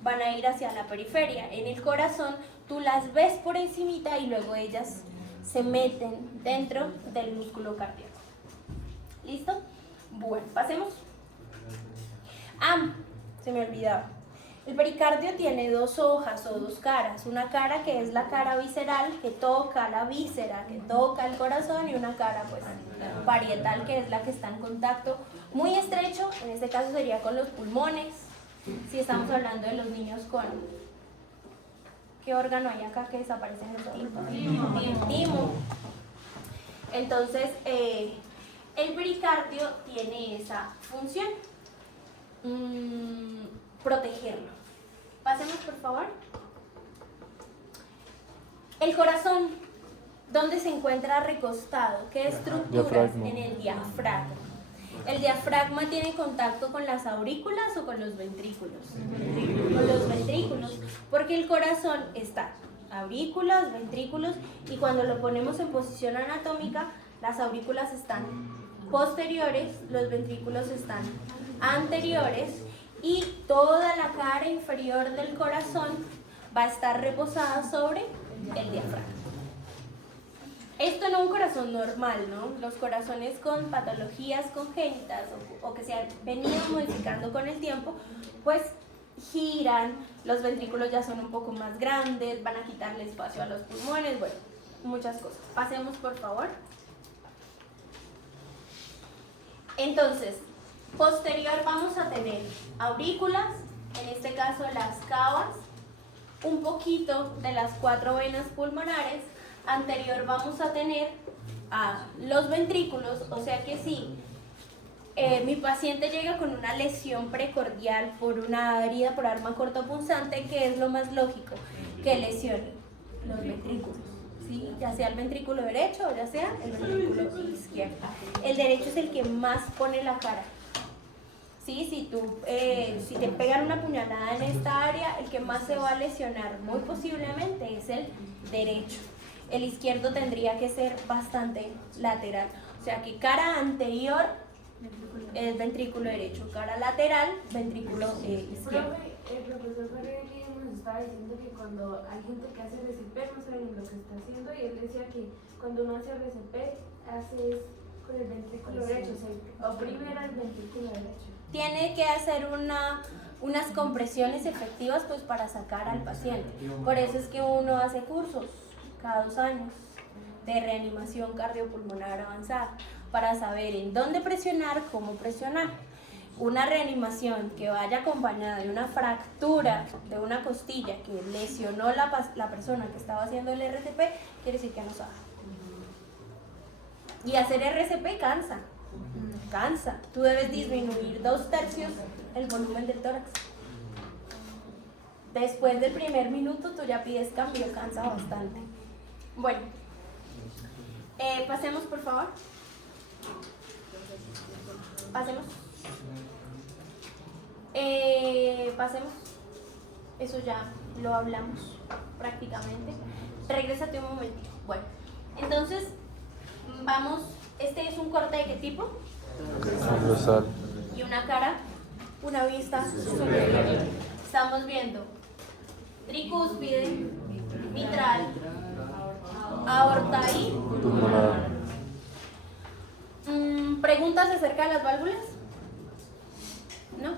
van a ir hacia la periferia. En el corazón tú las ves por encimita y luego ellas se meten dentro del músculo cardíaco. ¿Listo? Bueno, pasemos. Se me olvidaba. El pericardio tiene dos hojas o dos caras. Una cara que es la cara visceral, que toca la víscera, que toca el corazón, y una cara pues parietal, que es la que está en contacto muy estrecho, en este caso sería con los pulmones. Si estamos hablando de los niños con... ¿Qué órgano hay acá que desaparece en el timo? Entonces, el pericardio tiene esa función. Protegerlo. Pasemos, por favor. El corazón, ¿dónde se encuentra recostado? ¿Qué estructuras? Diafragma. En el diafragma. ¿El diafragma tiene contacto con las aurículas o con los ventrículos? Con los ventrículos, porque el corazón está aurículas, ventrículos, y cuando lo ponemos en posición anatómica, las aurículas están posteriores, los ventrículos están anteriores, y toda la cara inferior del corazón va a estar reposada sobre el diafragma. Esto no es un corazón normal, ¿no? Los corazones con patologías congénitas o que se han venido modificando con el tiempo, pues giran, los ventrículos ya son un poco más grandes, van a quitarle espacio a los pulmones, bueno, muchas cosas. Pasemos, por favor. Entonces, posterior vamos a tener aurículas, en este caso las cavas, un poquito de las 4 venas pulmonares. Anterior vamos a tener a los ventrículos, o sea que si mi paciente llega con una lesión precordial por una herida por arma cortopunzante, ¿qué es lo más lógico? Que lesione los ventrículos, ¿sí? Ya sea el ventrículo derecho o ya sea el ventrículo izquierdo. El derecho es el que más pone la cara. ¿Sí? Si te pegan una puñalada en esta área, el que más se va a lesionar muy posiblemente es el derecho. El izquierdo tendría que ser bastante lateral. O sea que cara anterior es ventrículo derecho, cara lateral, ventrículo izquierdo. Profe, el profesor Ferreira nos estaba diciendo que cuando hay gente que hace RCP no saben lo que está haciendo, y él decía que cuando uno hace RCP haces con el ventrículo derecho, o sea, oprime el ventrículo derecho. Tiene que hacer unas compresiones efectivas pues para sacar al paciente. Por eso es que uno hace cursos cada 2 años de reanimación cardiopulmonar avanzada para saber en dónde presionar, cómo presionar. Una reanimación que vaya acompañada de una fractura de una costilla que lesionó la persona que estaba haciendo el RCP, quiere decir que no sabe. Y hacer RCP cansa. Tú debes disminuir 2/3 el volumen del tórax. Después del primer minuto tú ya pides cambio, cansa bastante. Bueno, pasemos, por favor. Pasemos. Pasemos. Eso ya lo hablamos prácticamente. Regrésate un momentito. Bueno, entonces vamos. Este es un corte de qué tipo? Transversal. Y una cara una vista superior. Estamos viendo tricúspide, mitral, aorta y Pulmonar. ¿Preguntas acerca de las válvulas? ¿No?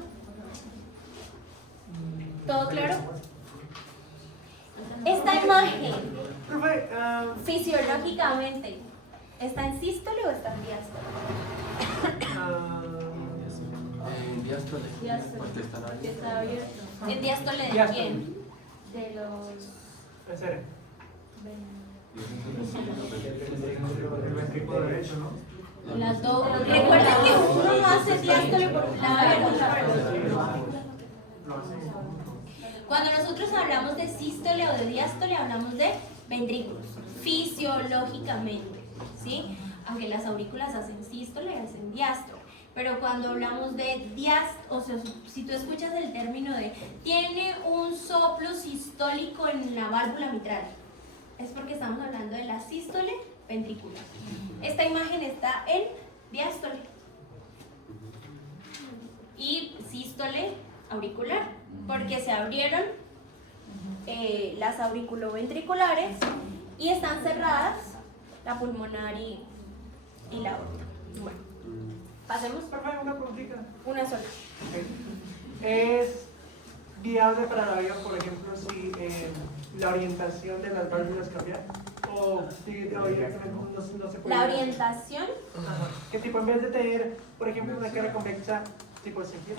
¿Todo claro? Esta imagen, Profe, fisiológicamente, ¿está en sístole o está en diástole? Diástole. Diástole. Porque están ahí. Está abierto. ¿En diástole de Diástole. quién? De los... espere. El ventrículo derecho, ¿no? Las dos. Recuerden que uno no hace diástole por un lado y el otro por el otro. Lo hace. Cuando nosotros hablamos de sístole o de diástole, hablamos de ventrículos, fisiológicamente, ¿sí? Aunque las aurículas hacen sístole y hacen diástole. Pero cuando hablamos de diástole, o sea, si tú escuchas el término de tiene un soplo sistólico en la válvula mitral, es porque estamos hablando de la sístole ventricular. Esta imagen está en diástole y sístole auricular, porque se abrieron las auriculoventriculares y están cerradas la pulmonar y la aorta. Bueno, pasemos por Profe, una preguntita. una sola. ¿Es viable para la vida, por ejemplo, si la orientación de las válvulas cambia? ¿O si directamente no se puede? La orientación, Ajá. ¿Qué tipo? En vez de tener, por ejemplo, una cara convexa, tipo sentido.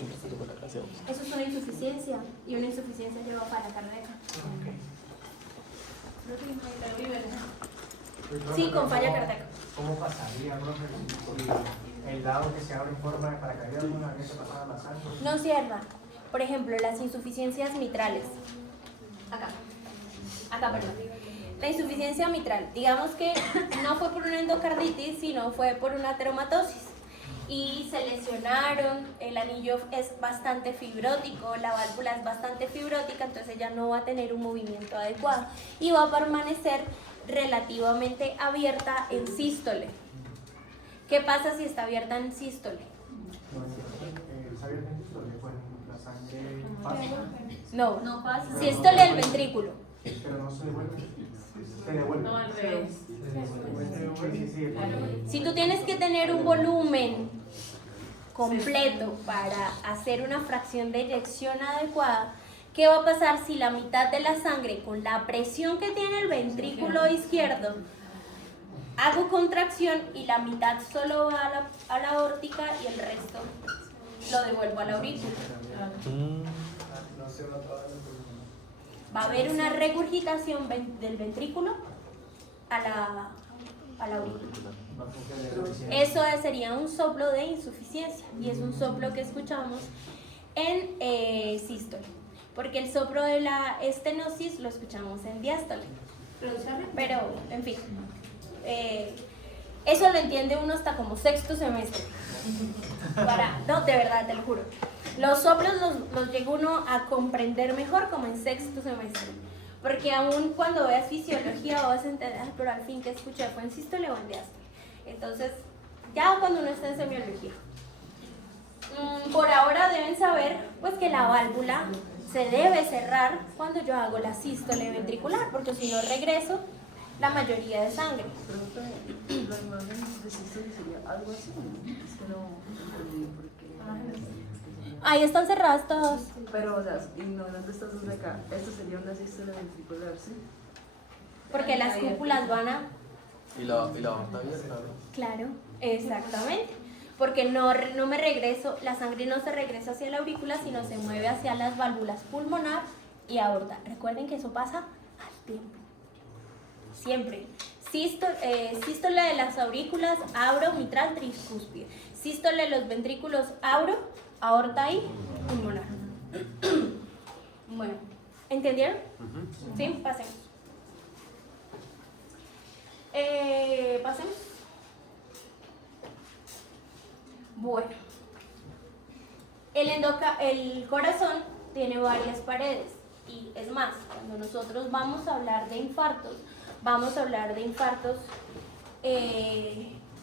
eso es una insuficiencia y una insuficiencia lleva para la cardíaca. Sí, con falla cardíaca. ¿Cómo pasaría, profe, si el lado que se abre en forma de paracaídas alguna vez se pasaba la sangre? No cierra. Por ejemplo, las insuficiencias mitrales. Acá, perdón. La insuficiencia mitral, digamos que no fue por una endocarditis, sino fue por una ateromatosis. Y se lesionaron, el anillo es bastante fibrótico, la válvula es bastante fibrótica, entonces ella no va a tener un movimiento adecuado y va a permanecer relativamente abierta en sístole. ¿Qué pasa si está abierta en sístole? La sangre pasa, No, No pasa. sístole del ventrículo. pero no se devuelve. Se devuelve. No, al revés. Sí. Si tú tienes que tener un volumen completo para hacer una fracción de eyección adecuada, ¿qué va a pasar si la mitad de la sangre, con la presión que tiene el ventrículo izquierdo, hago contracción y la mitad solo va a la aórtica y el resto lo devuelvo a la aurícula? Va a haber una regurgitación del ventrículo a la aurícula. Eso sería un soplo de insuficiencia y es un soplo que escuchamos en sístole, porque el soplo de la estenosis lo escuchamos en diástole. Pero, en fin, eso lo entiende uno hasta como sexto semestre. No, de verdad, te lo juro. Los soplos los llega uno a comprender mejor como en sexto semestre. Porque aún cuando veas fisiología vas a entender, pero al fin que escuché, ¿fue en sístole o en diástole? Entonces, ya cuando uno está en semiología. Por ahora deben saber pues que la válvula se debe cerrar cuando yo hago la sístole ventricular, porque si no regreso la mayoría de sangre. Pero la imagen de sístole sería algo así. Es que no entendí por qué. Ahí están cerradas todas. Pero, o sea, ignorando estas dos de acá, esto sería una sístole ventricular, ¿sí? Porque las cúpulas van a... Y la aorta abierta, ¿no? Claro, exactamente. Porque no me regreso, la sangre no se regresa hacia la aurícula, sino se mueve hacia las válvulas pulmonar y aorta. Recuerden que eso pasa al tiempo. Siempre. Sístole de las aurículas, auro, mitral, tricúspide. Sístole de los ventrículos, auro, aorta y pulmonar. Bueno, ¿entendieron? Sí, pasemos. Pasemos. Bueno, el corazón tiene varias paredes y es más, cuando nosotros vamos a hablar de infartos,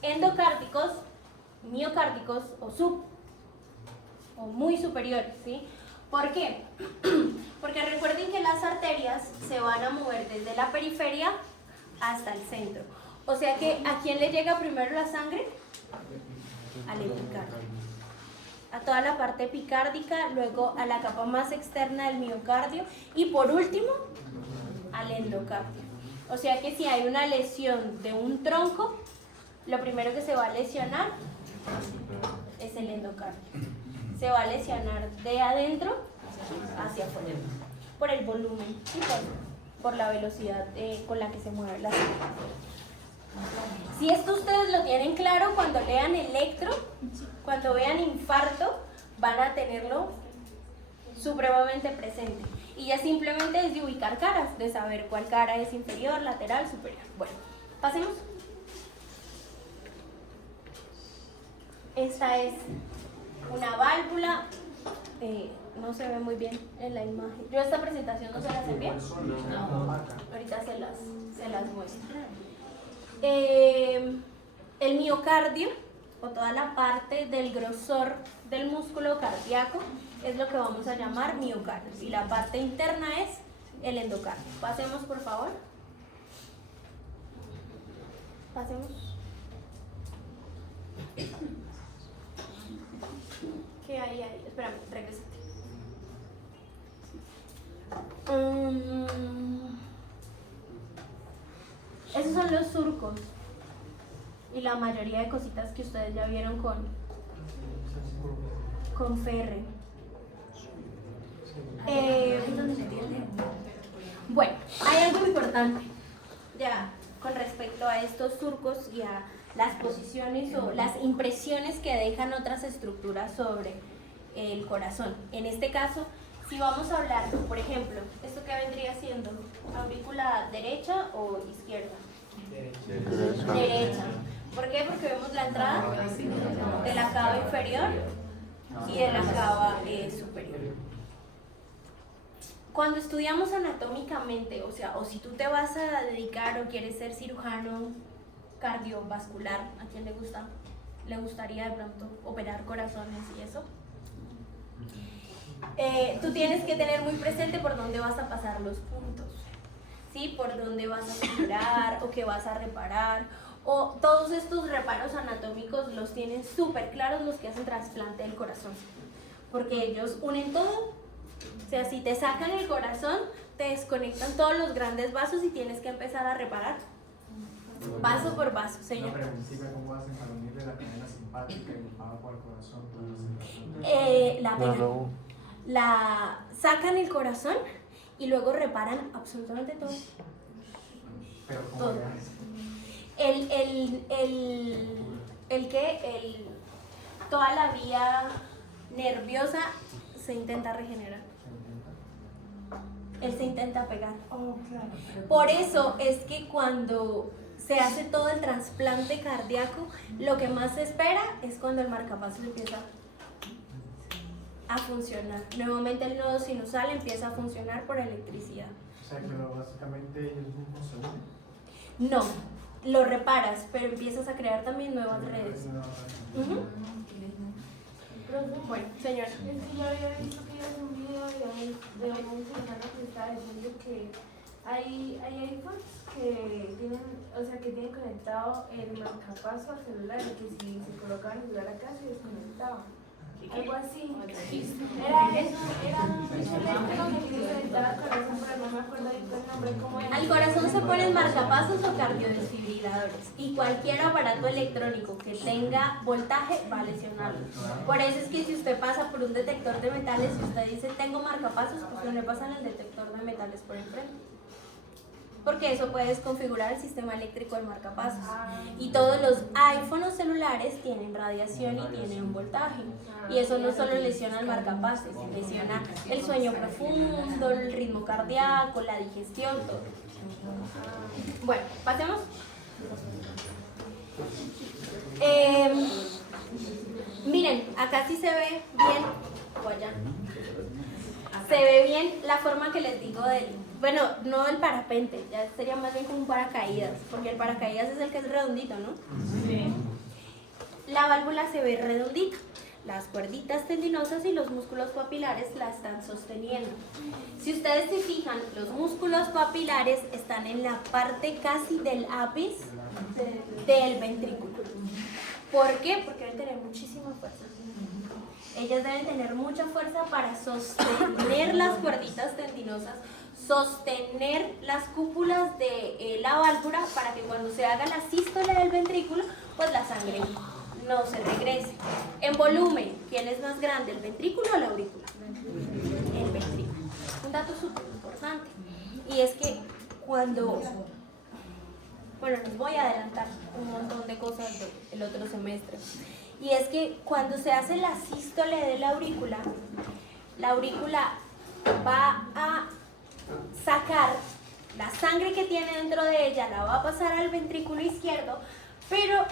endocárdicos, miocárdicos o o muy superiores, ¿sí? ¿Por qué? Porque recuerden que las arterias se van a mover desde la periferia hasta el centro. O sea que, ¿a quién le llega primero la sangre? Al epicardio. A toda la parte epicárdica, luego a la capa más externa del miocardio y por último al endocardio. O sea que si hay una lesión de un tronco, lo primero que se va a lesionar es el endocardio. Se va a lesionar de adentro hacia afuera, por el volumen y por la velocidad con la que se mueve la sangre. Si esto ustedes lo tienen claro, cuando lean electro, cuando vean infarto, van a tenerlo supremamente presente. Y ya simplemente es de ubicar caras, de saber cuál cara es inferior, lateral, superior. Bueno, pasemos. Esta es una válvula. No se ve muy bien en la imagen. Yo esta presentación no se las envié. No. Ahorita se las muestro. El miocardio, o toda la parte del grosor del músculo cardíaco, es lo que vamos a llamar miocardio. Y la parte interna es el endocardio. Pasemos, por favor. Pasemos. ¿Qué hay ahí? Espérame, regrésate. Esos son los surcos y la mayoría de cositas que ustedes ya vieron con Ferre. Bueno, hay algo importante ya con respecto a estos surcos y a las posiciones o las impresiones que dejan otras estructuras sobre el corazón. En este caso, si vamos a hablar, por ejemplo, ¿esto qué vendría siendo? ¿Aurícula derecha o izquierda? Derecha. ¿Por qué? Porque vemos la entrada de la cava inferior y de la cava superior. Cuando estudiamos anatómicamente, o sea, o si tú te vas a dedicar o quieres ser cirujano cardiovascular, ¿a quién le gusta? ¿Le gustaría de pronto operar corazones y eso? Tú tienes que tener muy presente por dónde vas a pasar los puntos, ¿sí? Por dónde vas a curar o qué vas a reparar, o todos estos reparos anatómicos los tienen súper claros los que hacen trasplante del corazón, porque ellos unen todo. O sea, si te sacan el corazón, te desconectan todos los grandes vasos y tienes que empezar a reparar vaso por vaso, señor. Una preguntita, ¿cómo hacen para unirle la cadena simpática y el párpado al corazón? La pegan. La sacan el corazón y luego reparan absolutamente todo. Pero ¿cómo Todo. le hacen? Toda la vía nerviosa se intenta regenerar. Él se intenta pegar. Oh, claro. Por eso es que cuando se hace todo el trasplante cardíaco, lo que más se espera es cuando el marcapasos empieza a funcionar. Nuevamente el nodo sinusal empieza a funcionar por electricidad. O sea, que básicamente ellos mismos se unen. No, lo reparas, pero empiezas a crear también nuevas redes. Ujú. Bueno, señora. Es que yo había visto que iba un video de un cirujano que estaba diciendo que hay iPhones que tienen, o sea, que tienen conectado el marcapaso al celular y que si se colocaban el celular acá se desconectaba. Algo así. Era eso, era un eléctrico que se conectaba al corazón, pero no me acuerdo ahorita el nombre, ¿cómo era? Al corazón se ponen marcapasos o cardiodesfibriladores y cualquier aparato electrónico que tenga voltaje va a lesionarlo. Por eso es que si usted pasa por un detector de metales y usted dice tengo marcapasos, pues no le pasan el detector de metales por enfrente. Porque eso puede desconfigurar el sistema eléctrico del marcapasos. Y todos los iPhones celulares tienen radiación y tienen voltaje. Y eso no solo lesiona el marcapasos, lesiona el sueño profundo, el ritmo cardíaco, la digestión, todo. Bueno, pasemos. Miren, acá sí se ve bien, o allá. Se ve bien la forma que les digo del, bueno, no el parapente, ya sería más bien como un paracaídas, porque el paracaídas es el que es redondito, ¿no? Sí. La válvula se ve redondita. las cuerditas tendinosas y los músculos papilares la están sosteniendo. Si ustedes se fijan, los músculos papilares están en la parte casi del ápice del ventrículo. ¿Por qué? Porque deben tener muchísima fuerza. Ellas deben tener mucha fuerza para sostener las cuerditas tendinosas, sostener las cúpulas de la válvula para que cuando se haga la sístole del ventrículo, pues la sangre no se regrese. En volumen, ¿quién es más grande, el ventrículo o la aurícula? El ventrículo. Un dato súper importante. Y es que cuando... Bueno, les voy a adelantar un montón de cosas del otro semestre. Y es que cuando se hace la sístole de la aurícula va a sacar la sangre que tiene dentro de ella, la va a pasar al ventrículo izquierdo, pero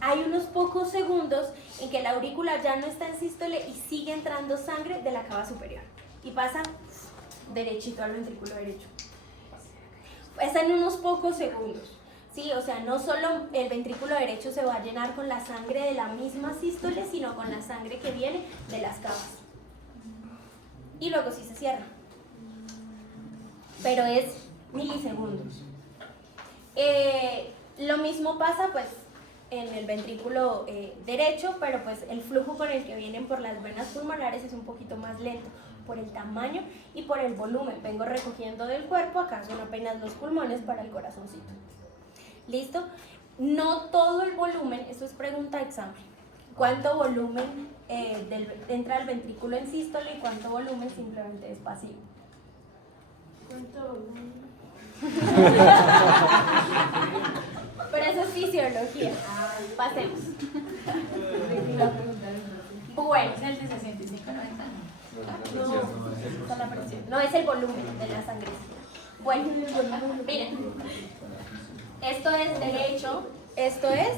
hay unos pocos segundos en que la aurícula ya no está en sístole y sigue entrando sangre de la cava superior y pasa derechito al ventrículo derecho. Es en unos pocos segundos. Sí, o sea, no solo el ventrículo derecho se va a llenar con la sangre de la misma sístole, sino con la sangre que viene de las cavas. Y luego sí se cierra. Pero es milisegundos. Lo mismo pasa pues en el ventrículo derecho, pero pues el flujo con el que vienen por las venas pulmonares es un poquito más lento por el tamaño y por el volumen. Vengo recogiendo del cuerpo, acá son apenas los pulmones para el corazoncito. ¿Listo? No todo el volumen, eso es pregunta de examen. ¿Cuánto volumen entra al ventrículo en sístole y cuánto volumen simplemente es pasivo? ¿Cuánto volumen? Pero eso es fisiología. Pasemos. Bueno, ¿Es el de 65 a 90? no, la presión. No es el volumen de la sangre. Bueno, miren. Esto es derecho, esto es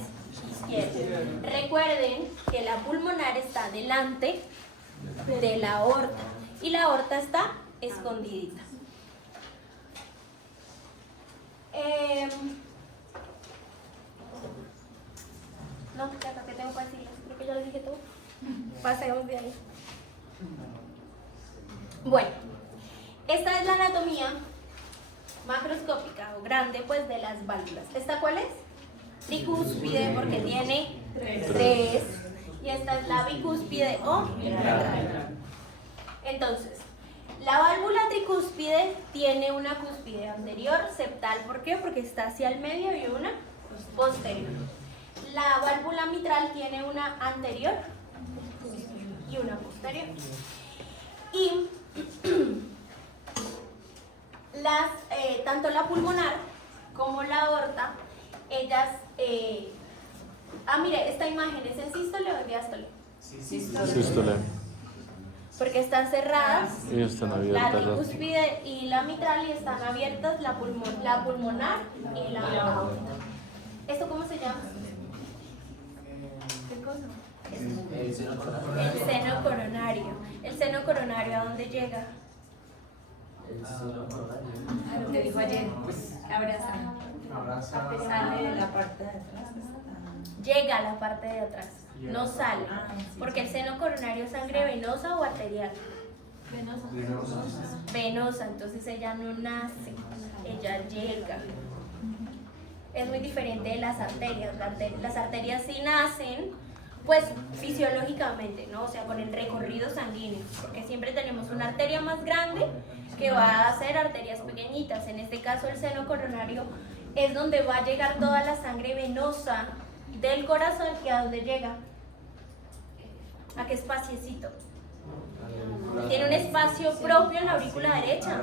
izquierdo. Recuerden que la pulmonar está delante de la aorta y la aorta está escondidita. No, ya que tengo para decirles, creo que ya les dije todo. Pasemos de ahí. Bueno, esta es la anatomía macroscópica o grande pues de las válvulas. ¿Esta cuál es? Tricúspide porque tiene 3 y esta es la bicúspide o bilateral. Entonces, la válvula tricúspide tiene una cúspide anterior septal, ¿por qué? Porque está hacia el medio y una posterior. La válvula mitral tiene una anterior y una posterior. Y tanto la pulmonar como la aorta, ellas, mire, esta imagen es en sístole o en diástole. Sístole. Porque están cerradas Y están la abiertas. tricúspide y la mitral y están abiertas la pulmonar y la aorta. ¿Esto cómo se llama? ¿Qué cosa? El seno coronario. El seno coronario. ¿El seno coronario a dónde llega? El seno coronario. A lo que dijo ayer, pues abraza. Sale de la parte de atrás. Llega a la parte de atrás, no sale. Porque el seno coronario es sangre venosa o arterial. Venosa, entonces ella no nace, ella llega. Es muy diferente de las arterias. Las arterias sí nacen, pues fisiológicamente, ¿no? O sea, con el recorrido sanguíneo, porque siempre tenemos una arteria más grande que va a hacer arterias pequeñitas. En este caso, el seno coronario es donde va a llegar toda la sangre venosa del corazón, que a dónde llega. ¿A qué espaciecito? Tiene un espacio propio en la aurícula derecha.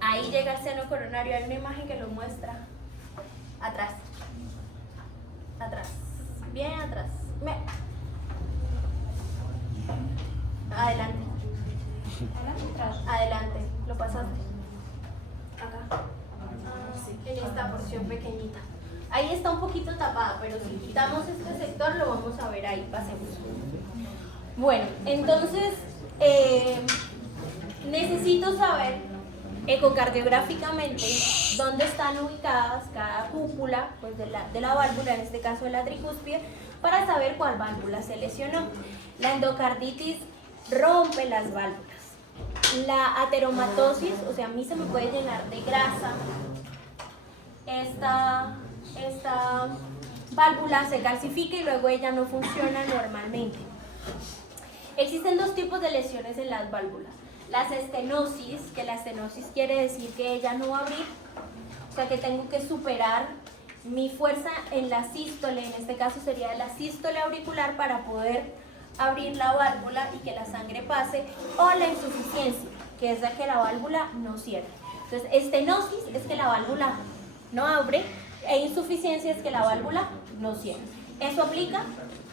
Ahí llega el seno coronario. Hay una imagen que lo muestra. Atrás. Atrás. Bien atrás. Adelante. Adelante. Lo pasaste. Acá. En esta porción pequeñita. Ahí está un poquito tapada, pero si quitamos este sector lo vamos a ver ahí. Pasemos. Bueno, entonces necesito saber ecocardiográficamente dónde están ubicadas cada cúpula pues de la válvula, en este caso de la tricúspide, para saber cuál válvula se lesionó. La endocarditis rompe las válvulas. La ateromatosis, o sea, a mí se me puede llenar de grasa. Esta válvula se calcifica y luego ella no funciona normalmente. Existen dos tipos de lesiones en las válvulas. Las estenosis, que la estenosis quiere decir que ella no va a abrir, o sea que tengo que superar mi fuerza en la sístole, en este caso sería la sístole auricular para poder abrir la válvula y que la sangre pase, o la insuficiencia, que es la que la válvula no cierra. Entonces, estenosis es que la válvula no abre e insuficiencia es que la válvula no cierra. Eso aplica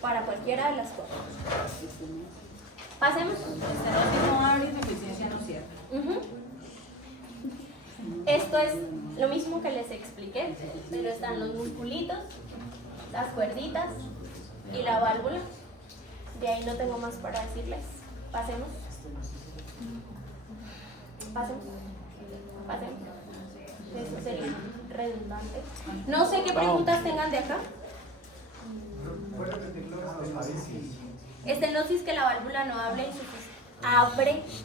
para cualquiera de las cosas. Pasemos. Estenosis no abre, insuficiencia no cierra. Esto es lo mismo que les expliqué, pero están los musculitos, las cuerditas y la válvula. De ahí no tengo más para decirles. Pasemos. Pasemos. Pasemos. Eso sería redundante. No sé qué preguntas tengan de acá. ¿Puedes repetirlo? Estenosis que la válvula no abre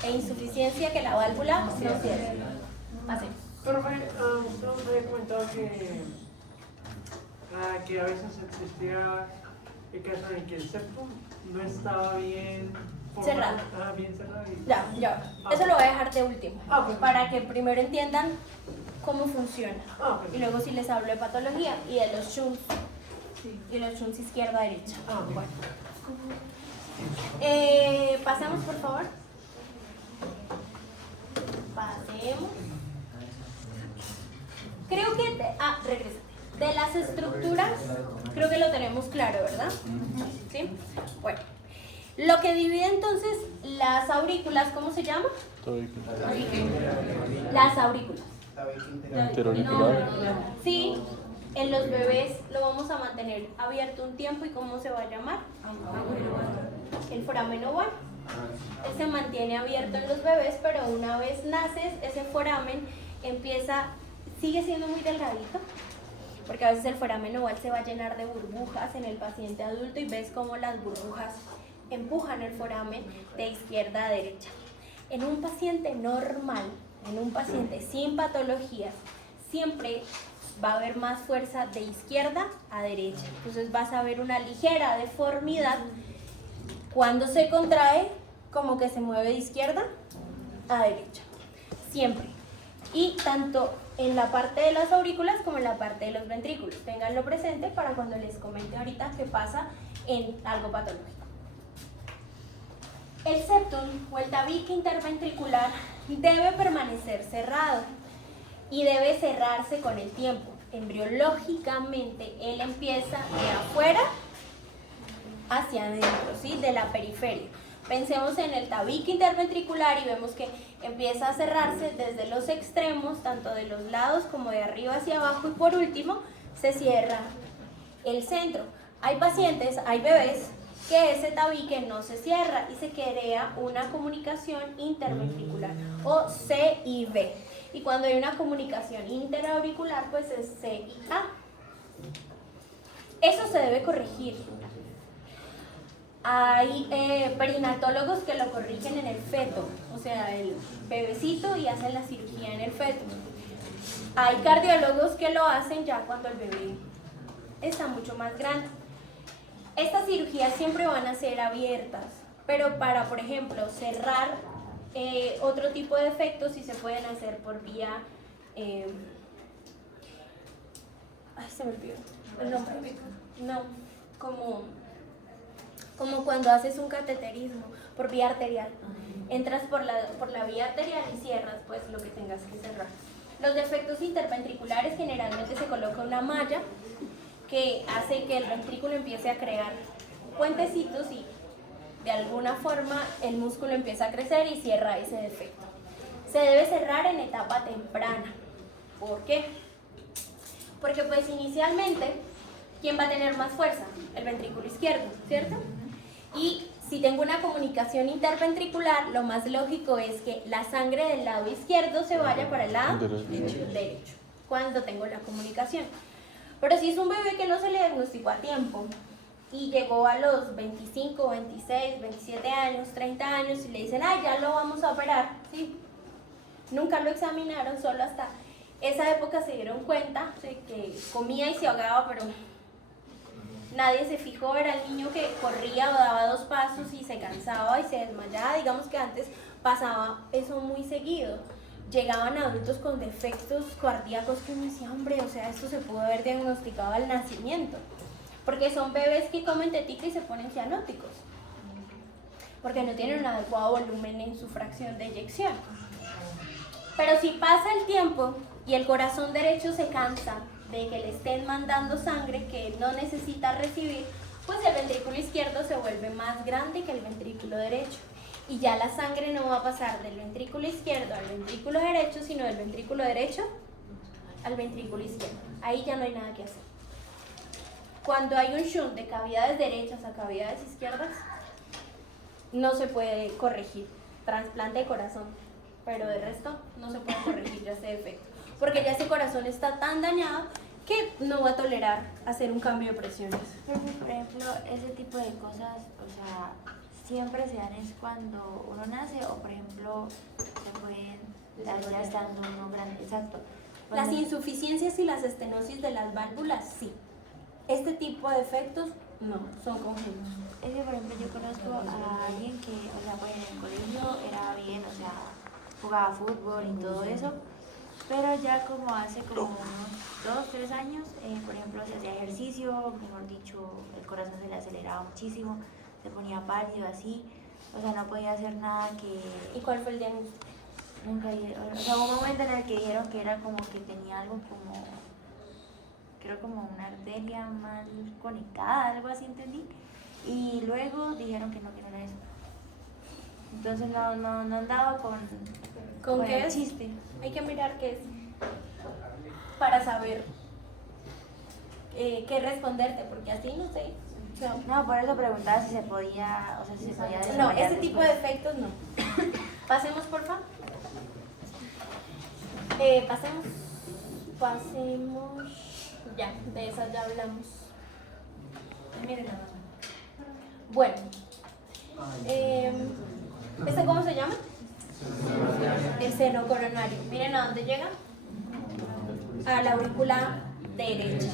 e insuficiencia que la válvula no cierra. Pasemos. Profe, usted nos había comentado que a veces existía el caso en que el septum no estaba bien formado. Cerrado. Bien cerrado. Ya. Eso lo voy a dejar de último. Ok. Para que primero entiendan cómo funciona. Ok. Y luego sí les hablo de patología y de los shunts. Y los shunts izquierda-derecha. Bueno. Pasemos, por favor. Pasemos. Creo que... regresa. De las estructuras, creo que lo tenemos claro, ¿verdad? ¿Sí? Bueno. Lo que divide entonces las aurículas, ¿cómo se llama? Las aurículas. Interauricular. Sí, en los bebés lo vamos a mantener abierto un tiempo. ¿Y cómo se va a llamar? El foramen oval. Él se mantiene abierto en los bebés, pero una vez naces, ese foramen sigue siendo muy delgadito, porque a veces el foramen oval se va a llenar de burbujas en el paciente adulto y ves cómo las burbujas empujan el foramen de izquierda a derecha. En un paciente normal, en un paciente sin patologías, siempre va a haber más fuerza de izquierda a derecha. Entonces vas a ver una ligera deformidad cuando se contrae, como que se mueve de izquierda a derecha. Siempre. Y tanto en la parte de las aurículas como en la parte de los ventrículos. Ténganlo presente para cuando les comente ahorita qué pasa en algo patológico. El septum o el tabique interventricular debe permanecer cerrado y debe cerrarse con el tiempo. Embriológicamente él empieza de afuera hacia adentro, ¿sí? De la periferia. Pensemos en el tabique interventricular y vemos que empieza a cerrarse desde los extremos, tanto de los lados como de arriba hacia abajo, y por último se cierra el centro. Hay pacientes, hay bebés que ese tabique no se cierra y se crea una comunicación interventricular o C y B. Y cuando hay una comunicación interauricular, pues es C y A. Eso se debe corregir. Hay perinatólogos que lo corrigen en el feto, o sea, el bebecito, y hacen la cirugía en el feto. Hay cardiólogos que lo hacen ya cuando el bebé está mucho más grande. Estas cirugías siempre van a ser abiertas, pero para, por ejemplo, cerrar otro tipo de defectos sí se pueden hacer por vía... se me olvidó el nombre. No, como cuando haces un cateterismo por vía arterial. Entras por la vía arterial y cierras pues lo que tengas que cerrar. Los defectos interventriculares generalmente se coloca una malla que hace que el ventrículo empiece a crear puentecitos y de alguna forma el músculo empieza a crecer y cierra ese defecto. Se debe cerrar en etapa temprana. ¿Por qué? Porque pues inicialmente, ¿quién va a tener más fuerza? El ventrículo izquierdo, ¿cierto? Y si tengo una comunicación interventricular, lo más lógico es que la sangre del lado izquierdo se vaya para el lado derecho, cuando tengo la comunicación. Pero si es un bebé que no se le diagnosticó a tiempo y llegó a los 25, 26, 27 años, 30 años y le dicen, ay, ya lo vamos a operar, ¿sí? Nunca lo examinaron, solo hasta esa época se dieron cuenta de que comía y se ahogaba, pero nadie se fijó, era el niño que corría o daba 2 pasos y se cansaba y se desmayaba. Digamos que antes pasaba eso muy seguido. Llegaban adultos con defectos cardíacos que uno decía, hombre, o sea, esto se pudo haber diagnosticado al nacimiento. Porque son bebés que comen tetita y se ponen cianóticos. Porque no tienen un adecuado volumen en su fracción de eyección. Pero si pasa el tiempo y el corazón derecho se cansa de que le estén mandando sangre que no necesita recibir, pues el ventrículo izquierdo se vuelve más grande que el ventrículo derecho. Y ya la sangre no va a pasar del ventrículo izquierdo al ventrículo derecho, sino del ventrículo derecho al ventrículo izquierdo. Ahí ya no hay nada que hacer. Cuando hay un shunt de cavidades derechas a cavidades izquierdas, no se puede corregir. Trasplante de corazón, pero de resto no se puede corregir ya ese defecto. Porque ya ese corazón está tan dañado que no va a tolerar hacer un cambio de presiones. Por ejemplo, ese tipo de cosas, o sea, siempre se dan es cuando uno nace o, por ejemplo, se pueden dar ya estando uno grande. Exacto. Las insuficiencias y las estenosis de las válvulas, sí. Este tipo de efectos, no, son congénitos. Es que, por ejemplo, yo conozco a alguien que, o sea, pues en el colegio era bien, o sea, jugaba fútbol y todo eso, pero ya como hace como unos 2, 3 años, por ejemplo, se hacía ejercicio, mejor dicho, el corazón se le aceleraba muchísimo, se ponía pálido así, o sea, no podía hacer nada que... ¿Y cuál fue el diagnóstico? Nunca, o sea, hubo un momento en el que dijeron que era como que tenía algo como, creo como una arteria mal conectada, algo así entendí, y luego dijeron que no era eso. Entonces no han dado ¿Con qué el es? chiste. Hay que mirar qué es para saber qué responderte, porque así no sé. O sea, No, por eso preguntaba si se podía, o sea, si se podía no, desmayar ese tipo de después. efectos no. Pasemos, por favor. Pasemos. Ya, de esas ya hablamos. Miren nada más. Bueno. ¿Este cómo se llama? El seno coronario. Miren a dónde llega. A la aurícula derecha.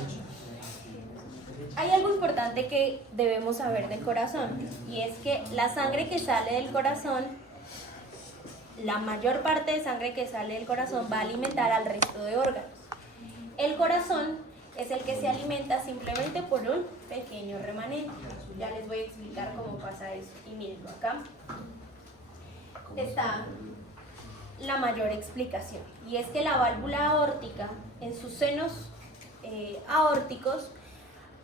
Hay algo importante que debemos saber del corazón, y es que la sangre que sale del corazón, la mayor parte de sangre que sale del corazón va a alimentar al resto de órganos. El corazón es el que se alimenta simplemente por un pequeño remanente. Ya les voy a explicar cómo pasa eso. Y mírenlo acá. Está la mayor explicación, y es que la válvula aórtica en sus senos aórticos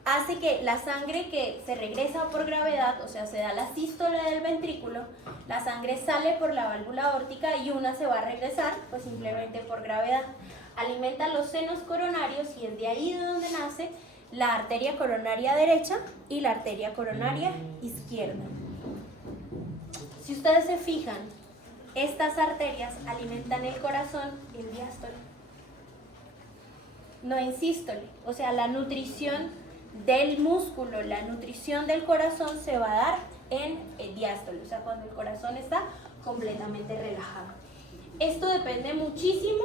hace que la sangre que se regresa por gravedad, o sea, se da la sístole del ventrículo, la sangre sale por la válvula aórtica y una se va a regresar pues simplemente por gravedad. Alimenta los senos coronarios y es de ahí de donde nace la arteria coronaria derecha y la arteria coronaria izquierda. Si ustedes se fijan, estas arterias alimentan el corazón en diástole, no en sístole. O sea, la nutrición del músculo, la nutrición del corazón se va a dar en el diástole, o sea, cuando el corazón está completamente relajado. Esto depende muchísimo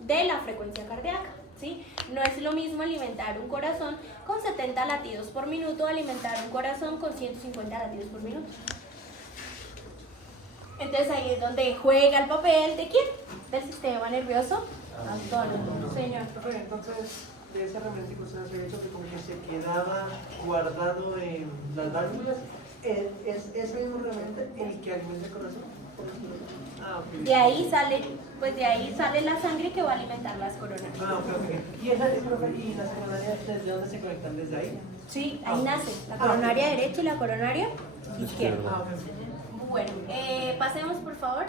de la frecuencia cardíaca, ¿sí? No es lo mismo alimentar un corazón con 70 latidos por minuto, alimentar un corazón con 150 latidos por minuto. Entonces ahí es donde juega el papel de quién, del sistema nervioso autónomo. Señor. Profe, entonces, de ese remanente que usted nos había dicho que como que se quedaba guardado en las válvulas, ¿es ese mismo remanente el que alimenta el corazón? Ah, ok. De ahí sale la sangre que va a alimentar las coronarias. Ah, ok. ¿Y las coronarias desde dónde se conectan? ¿Desde ahí? Sí, ahí nace la coronaria derecha y la coronaria izquierda. Ah, ok. Bueno, pasemos por favor.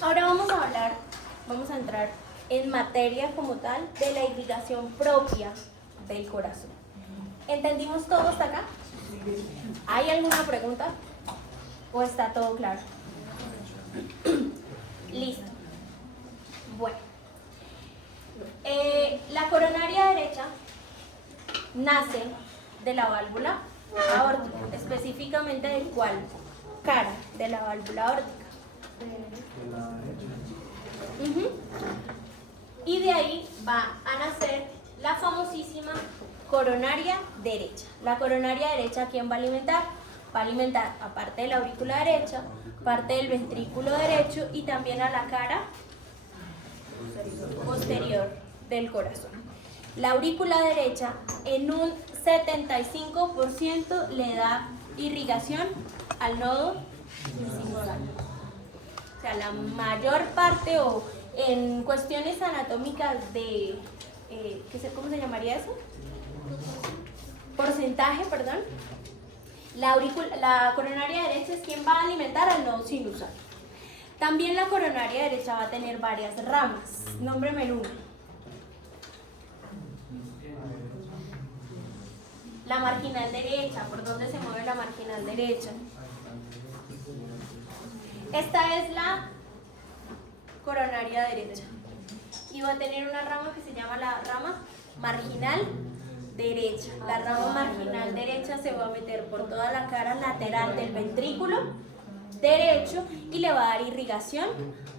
Ahora vamos a entrar en materia como tal de la irrigación propia del corazón. ¿Entendimos todo hasta acá? ¿Hay alguna pregunta? ¿O está todo claro? Listo. Bueno. La coronaria derecha nace de la válvula aórtica, específicamente de cuál cara de la válvula aórtica. Ujú. Y de ahí va a nacer la famosísima coronaria derecha. La coronaria derecha, ¿quién va a alimentar? Va a alimentar a parte de la aurícula derecha, parte del ventrículo derecho y también a la cara posterior del corazón. La aurícula derecha en un 75% le da irrigación al nodo sinusal. O sea, la mayor parte, o en cuestiones anatómicas de, ¿cómo se llamaría eso? Porcentaje, perdón. La coronaria derecha es quien va a alimentar al nodo sinusal. También la coronaria derecha va a tener varias ramas. Nómbreme una. La marginal derecha. ¿Por dónde se mueve la marginal derecha? Esta es la coronaria derecha. Y va a tener una rama que se llama la rama marginal derecha. La rama marginal derecha se va a meter por toda la cara lateral del ventrículo derecho y le va a dar irrigación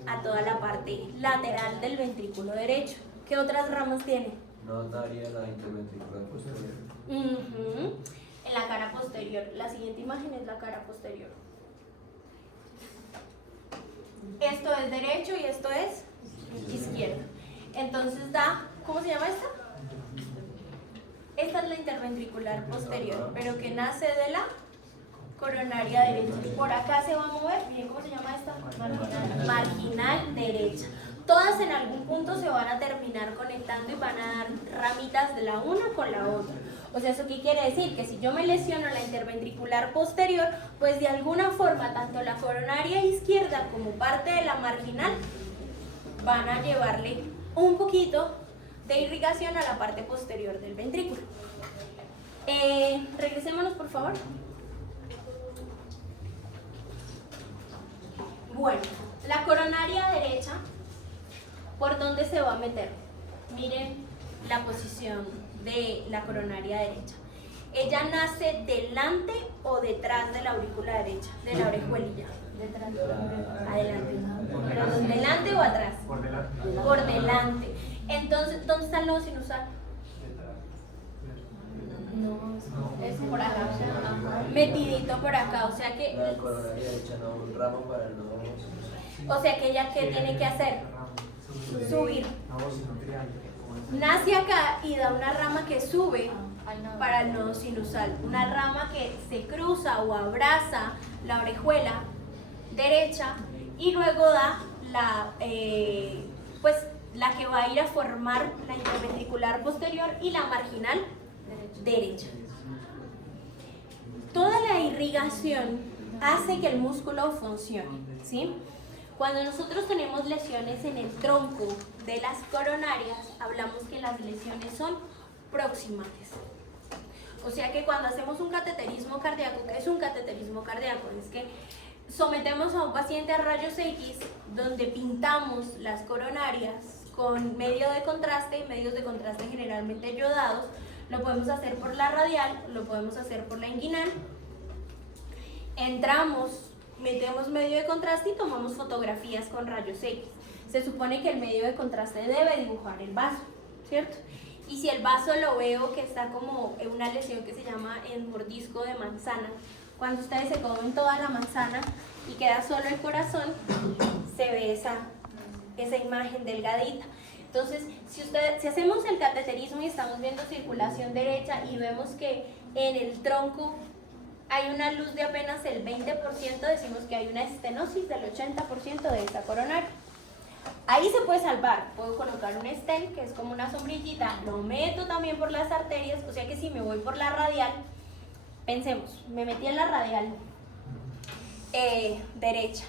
a toda la parte lateral del ventrículo derecho. ¿Qué otras ramas tiene? No daría la interventricular posterior. En la cara posterior. La siguiente imagen es la cara posterior. Esto es derecho y esto es izquierdo. Entonces da, ¿cómo se llama esta? Esta es la interventricular posterior, pero que nace de la coronaria derecha. Por acá se va a mover, miren cómo se llama esta, marginal derecha. Todas en algún punto se van a terminar conectando y van a dar ramitas de la una con la otra. O sea, ¿eso qué quiere decir? Que si yo me lesiono la interventricular posterior, pues de alguna forma tanto la coronaria izquierda como parte de la marginal van a llevarle un poquito de irrigación a la parte posterior del ventrículo. Regresémonos, por favor. Bueno, la coronaria derecha, ¿por dónde se va a meter? Miren la posición de la coronaria derecha. ¿Ella nace delante o detrás de la aurícula derecha, de la orejuelilla? Detrás. Adelante. ¿Perdón, delante o atrás? Por delante. Por delante. Entonces, ¿dónde está el nodo sinusal? No, es por acá, metidito por acá, o sea que... La coronaria derecha no, un ramo para el nodo sinusal. O sea que ella, ¿qué tiene que hacer? Subir. No, sino triángulo. Nace acá y da una rama que sube para el nodo sinusal, una rama que se cruza o abraza la orejuela derecha y luego da la, la que va a ir a formar la interventricular posterior y la marginal derecha. Toda la irrigación hace que el músculo funcione, ¿sí? Cuando nosotros tenemos lesiones en el tronco de las coronarias, hablamos que las lesiones son proximales. O sea que cuando hacemos un cateterismo cardíaco, ¿qué es un cateterismo cardíaco? Es que sometemos a un paciente a rayos X donde pintamos las coronarias con medios de contraste generalmente yodados. Lo podemos hacer por la radial, lo podemos hacer por la inguinal. Entramos, metemos medio de contraste y tomamos fotografías con rayos X. Se supone que el medio de contraste debe dibujar el vaso, ¿cierto? Y si el vaso lo veo que está como en una lesión que se llama el mordisco de manzana, cuando ustedes se comen toda la manzana y queda solo el corazón, se ve esa imagen delgadita. Entonces, si hacemos el cateterismo y estamos viendo circulación derecha y vemos que en el tronco hay una luz de apenas el 20%, decimos que hay una estenosis del 80% de esta coronaria. Ahí se puede salvar, puedo colocar un stent que es como una sombrillita, lo meto también por las arterias, o sea que si me voy por la radial, pensemos, me metí en la radial derecha,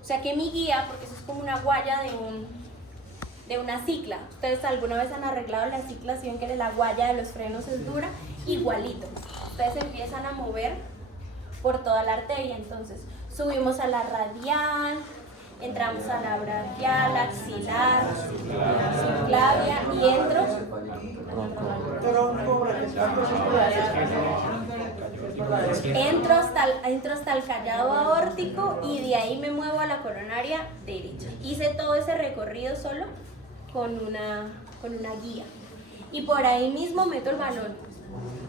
o sea que mi guía, porque eso es como una guaya de una cicla, ustedes alguna vez han arreglado la cicla, si ven que la guaya de los frenos es dura, igualito, ustedes empiezan a mover por toda la arteria, entonces subimos a la radial, entramos a la braquial, axilar, subclavia y entro Entro hasta el callado aórtico y de ahí me muevo a la coronaria derecha. Hice todo ese recorrido solo con una guía. Y por ahí mismo meto el balón.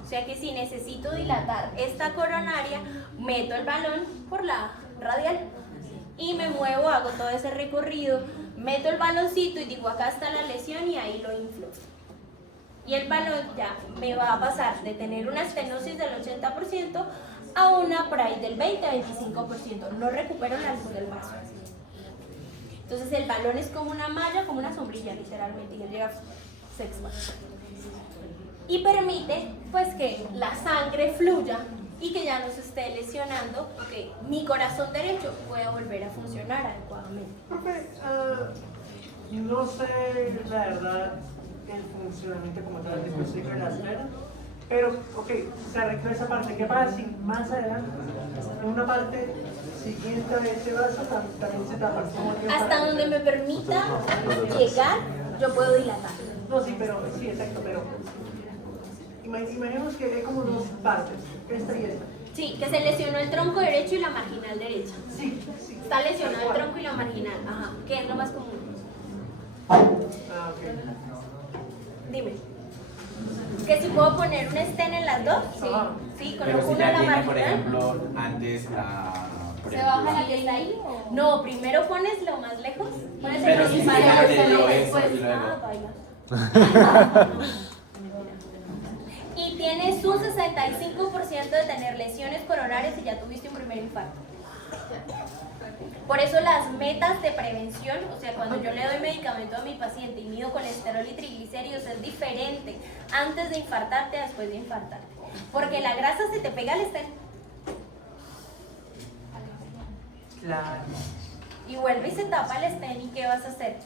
O sea que si necesito dilatar esta coronaria, meto el balón por la radial y me muevo, hago todo ese recorrido, meto el baloncito y digo acá está la lesión y ahí lo inflo. Y el balón ya me va a pasar de tener una estenosis del 80% a una por ahí del 20-25%. No recupero el alto del vaso. Entonces el balón es como una malla, como una sombrilla literalmente, y él llega se expande. Y permite pues que la sangre fluya y que ya no se esté lesionando, que mi corazón derecho pueda volver a funcionar adecuadamente. Profe, no sé la verdad el funcionamiento como tal del ciclo de las venas, pero ok, se arregló esa parte. ¿Qué pasa si más adelante, en una parte siguiente de ese vaso, también se tapa? Hasta donde me permita llegar, yo puedo dilatar. No, sí, pero sí, exacto, pero imaginemos que hay como dos partes, esta y esta. Sí, que se lesionó el tronco derecho y la marginal derecha. Sí, sí. Está lesionado el tronco y la marginal, ajá, que es lo más común. Ah, ok. Dime. ¿Que si puedo poner un stent en las dos? Sí. Sí, Pero coloco si una en ya la tiene, por marginal. ejemplo, antes la... por ¿Se ejemplo, baja la que está ahí? No, primero pones lo más lejos. Pones el Pero si principal fíjate, y lo después. eso y luego. Baila. Y tienes un 65% de tener lesiones coronarias si ya tuviste un primer infarto. Por eso las metas de prevención, o sea, cuando yo le doy medicamento a mi paciente y mido colesterol y triglicéridos, es diferente antes de infartarte a después de infartarte. Porque la grasa se te pega al stent. Claro. Y vuelve y se tapa el stent, ¿y qué vas a hacer?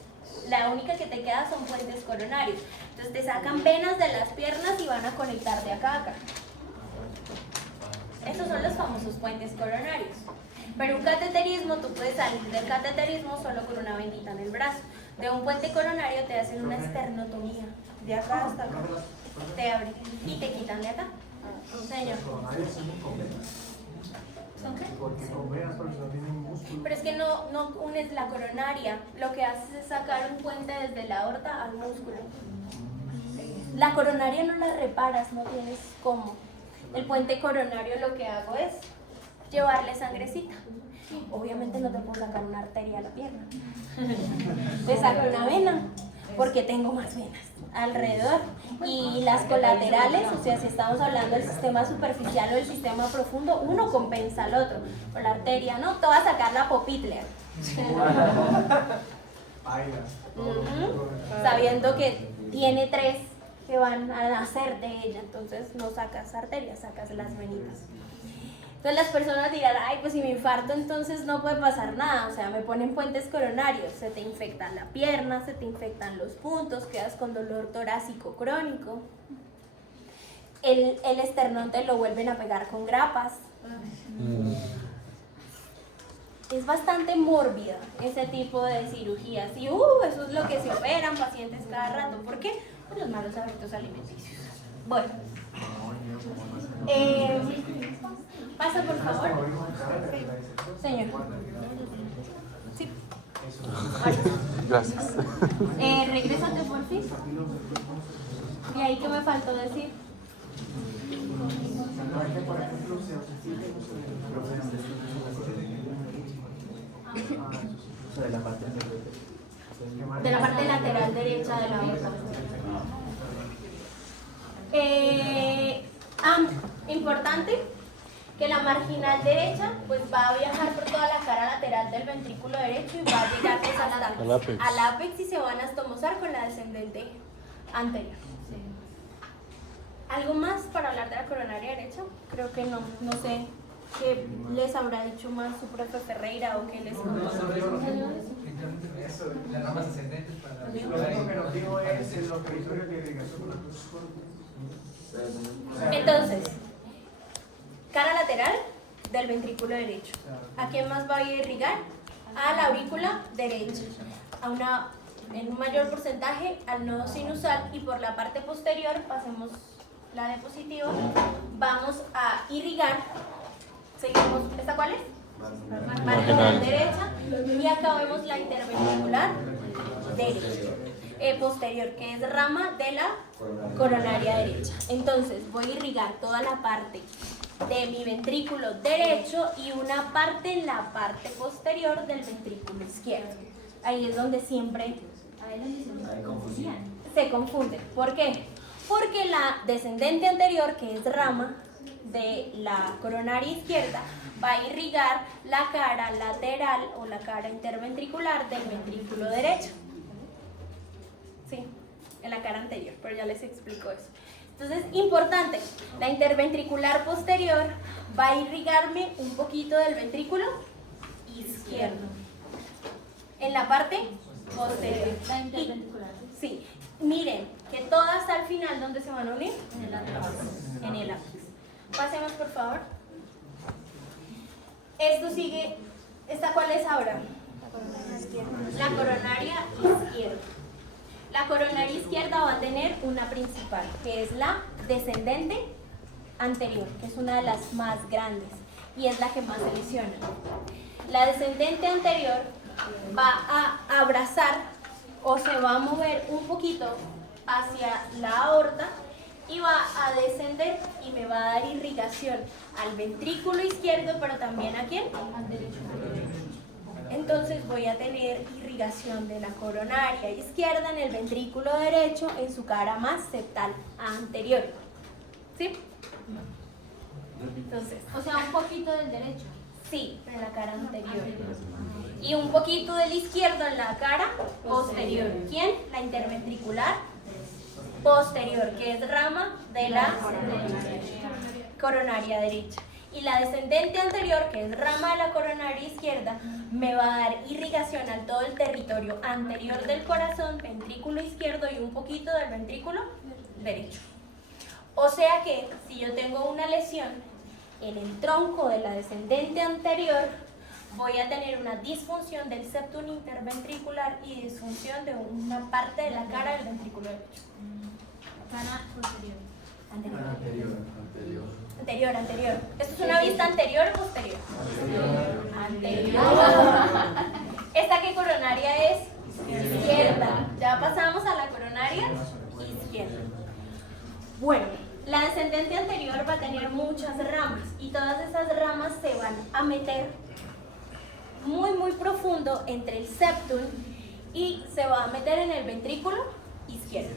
La única que te queda son puentes coronarios. Entonces te sacan venas de las piernas y van a conectar de acá a acá. Estos son los famosos puentes coronarios. Pero un cateterismo, tú puedes salir del cateterismo solo con una venita en el brazo. De un puente coronario te hacen una esternotomía. De acá hasta acá. Te abren y te quitan de acá. Señor. ¿Son qué? Porque con venas, porque no tienen músculo. Pero es que no unes la coronaria. Lo que haces es sacar un puente desde la aorta al músculo. La coronaria no la reparas, no tienes cómo. El puente coronario lo que hago es llevarle sangrecita. Obviamente no te puedo sacar una arteria a la pierna. Te saco una vena, porque tengo más venas alrededor. Y las colaterales, o sea, si estamos hablando del sistema superficial o del sistema profundo, uno compensa al otro. Con la arteria, ¿no? Te voy a sacar la popitler. Sabiendo que tiene 3 que van a nacer de ella, entonces no sacas arterias, sacas las venitas. Entonces las personas dirán, ay, pues si me infarto entonces no puede pasar nada, o sea, me ponen puentes coronarios, se te infectan la pierna, se te infectan los puntos, quedas con dolor torácico crónico, el esternón te lo vuelven a pegar con grapas. Es bastante mórbida ese tipo de cirugías y eso es lo que se operan pacientes cada rato. ¿Por qué? Por los malos hábitos alimenticios. Bueno. Pasa por favor. Señor. Sí. Gracias. Regrésate por fin. ¿Y ahí qué me faltó decir? De la parte lateral derecha de la aorta. Importante que la marginal derecha pues va a viajar por toda la cara lateral del ventrículo derecho y va a llegar pues, al ápex y se van a estomosar con la descendente anterior. ¿Algo más para hablar de la coronaria derecha? Creo que no sé qué les habrá dicho más su profe Ferreira o qué les contó. Eso, las ramas ascendentes para Lo único que nos dijo es lo que hizo la irrigación con la cruz. Entonces, cara lateral del ventrículo derecho. ¿A quién más va a irrigar? A la aurícula derecha. A una en un mayor porcentaje al nodo sinusal y por la parte posterior, pasemos la diapositiva, vamos a irrigar, seguimos, ¿esta cuál es? Marginal derecha, y acá vemos la interventricular derecha, posterior, que es rama de la coronaria derecha. Entonces voy a irrigar toda la parte de mi ventrículo derecho y una parte en la parte posterior del ventrículo izquierdo. Ahí es donde siempre se confunde. ¿Por qué? Porque la descendente anterior, que es rama de la coronaria izquierda, va a irrigar la cara lateral o la cara interventricular del ventrículo derecho. Sí, en la cara anterior, pero ya les explico eso. Entonces, importante, la interventricular posterior va a irrigarme un poquito del ventrículo izquierdo. En la parte posterior. La interventricular. Sí, miren, que todas al final, ¿dónde se van a unir? En el ápice. Pasemos, por favor. Esto sigue, ¿esta cuál es ahora? La coronaria izquierda. La coronaria izquierda va a tener una principal, que es la descendente anterior, que es una de las más grandes y es la que más se lesiona. La descendente anterior va a abrazar o se va a mover un poquito hacia la aorta y va a descender y me va a dar irrigación al ventrículo izquierdo, pero también ¿a quién? Al derecho. Entonces voy a tener irrigación de la coronaria izquierda en el ventrículo derecho en su cara más septal anterior. ¿Sí? Entonces, O sea, un poquito del derecho. sí, en la cara anterior. Y un poquito del izquierdo en la cara posterior. ¿Quién? La interventricular posterior, que es rama de la coronaria derecha. Y la descendente anterior, que es rama de la coronaria izquierda, me va a dar irrigación al todo el territorio anterior del corazón, ventrículo izquierdo y un poquito del ventrículo derecho. O sea que si yo tengo una lesión en el tronco de la descendente anterior, voy a tener una disfunción del septum interventricular y disfunción de una parte de la cara del ventrículo derecho. Cara posterior. Anterior. ¿Esto es una vista anterior o posterior? Anterior. ¿Esta qué coronaria es? Izquierda. Ya pasamos a la coronaria izquierda. Bueno, la descendente anterior va a tener muchas ramas y todas esas ramas se van a meter muy profundo entre el septum y se va a meter en el ventrículo izquierdo.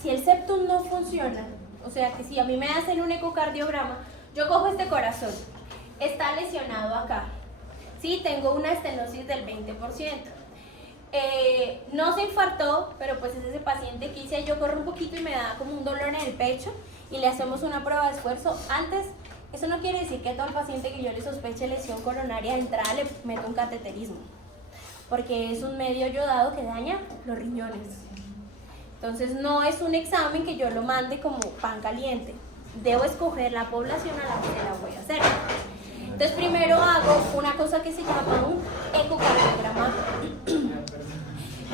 Si el septum no funciona, o sea que si a mí me hacen un ecocardiograma, yo cojo este corazón, está lesionado acá, sí, tengo una estenosis del 20%, no se infartó, pero pues es ese paciente que hice, yo corro un poquito y me da como un dolor en el pecho y le hacemos una prueba de esfuerzo. Antes, eso no quiere decir que a todo el paciente que yo le sospeche lesión coronaria de entrada le meto un cateterismo, porque es un medio yodado que daña los riñones. Entonces no es un examen que yo lo mande como pan caliente. Debo escoger la población a la que se la voy a hacer. Entonces primero hago una cosa que se llama un ecocardiograma.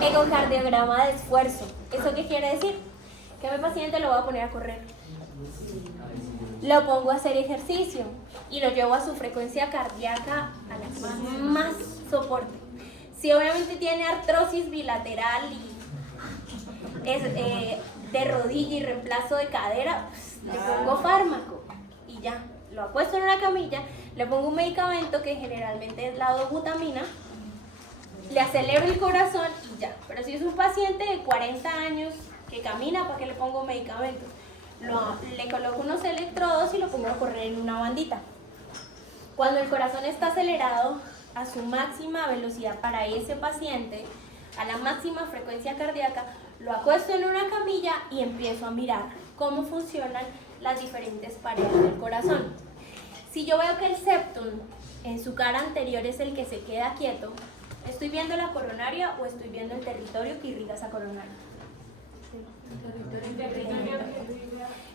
Ecocardiograma de esfuerzo. ¿Eso qué quiere decir? Que a mi paciente lo voy a poner a correr. Lo pongo a hacer ejercicio y lo llevo a su frecuencia cardíaca a la que más soporte. Si obviamente tiene artrosis bilateral y es de rodilla y reemplazo de cadera, pues, le pongo fármaco y ya, lo acuesto en una camilla, le pongo un medicamento que generalmente es la dobutamina, le acelero el corazón y ya. Pero si es un paciente de 40 años que camina, ¿para qué le pongo medicamentos? Le coloco unos electrodos y lo pongo a correr en una bandita. Cuando el corazón está acelerado a su máxima velocidad para ese paciente, a la máxima frecuencia cardíaca, lo acuesto en una camilla y empiezo a mirar cómo funcionan las diferentes paredes del corazón. Si yo veo que el septum en su cara anterior es el que se queda quieto, ¿estoy viendo la coronaria o estoy viendo el territorio que irriga esa coronaria?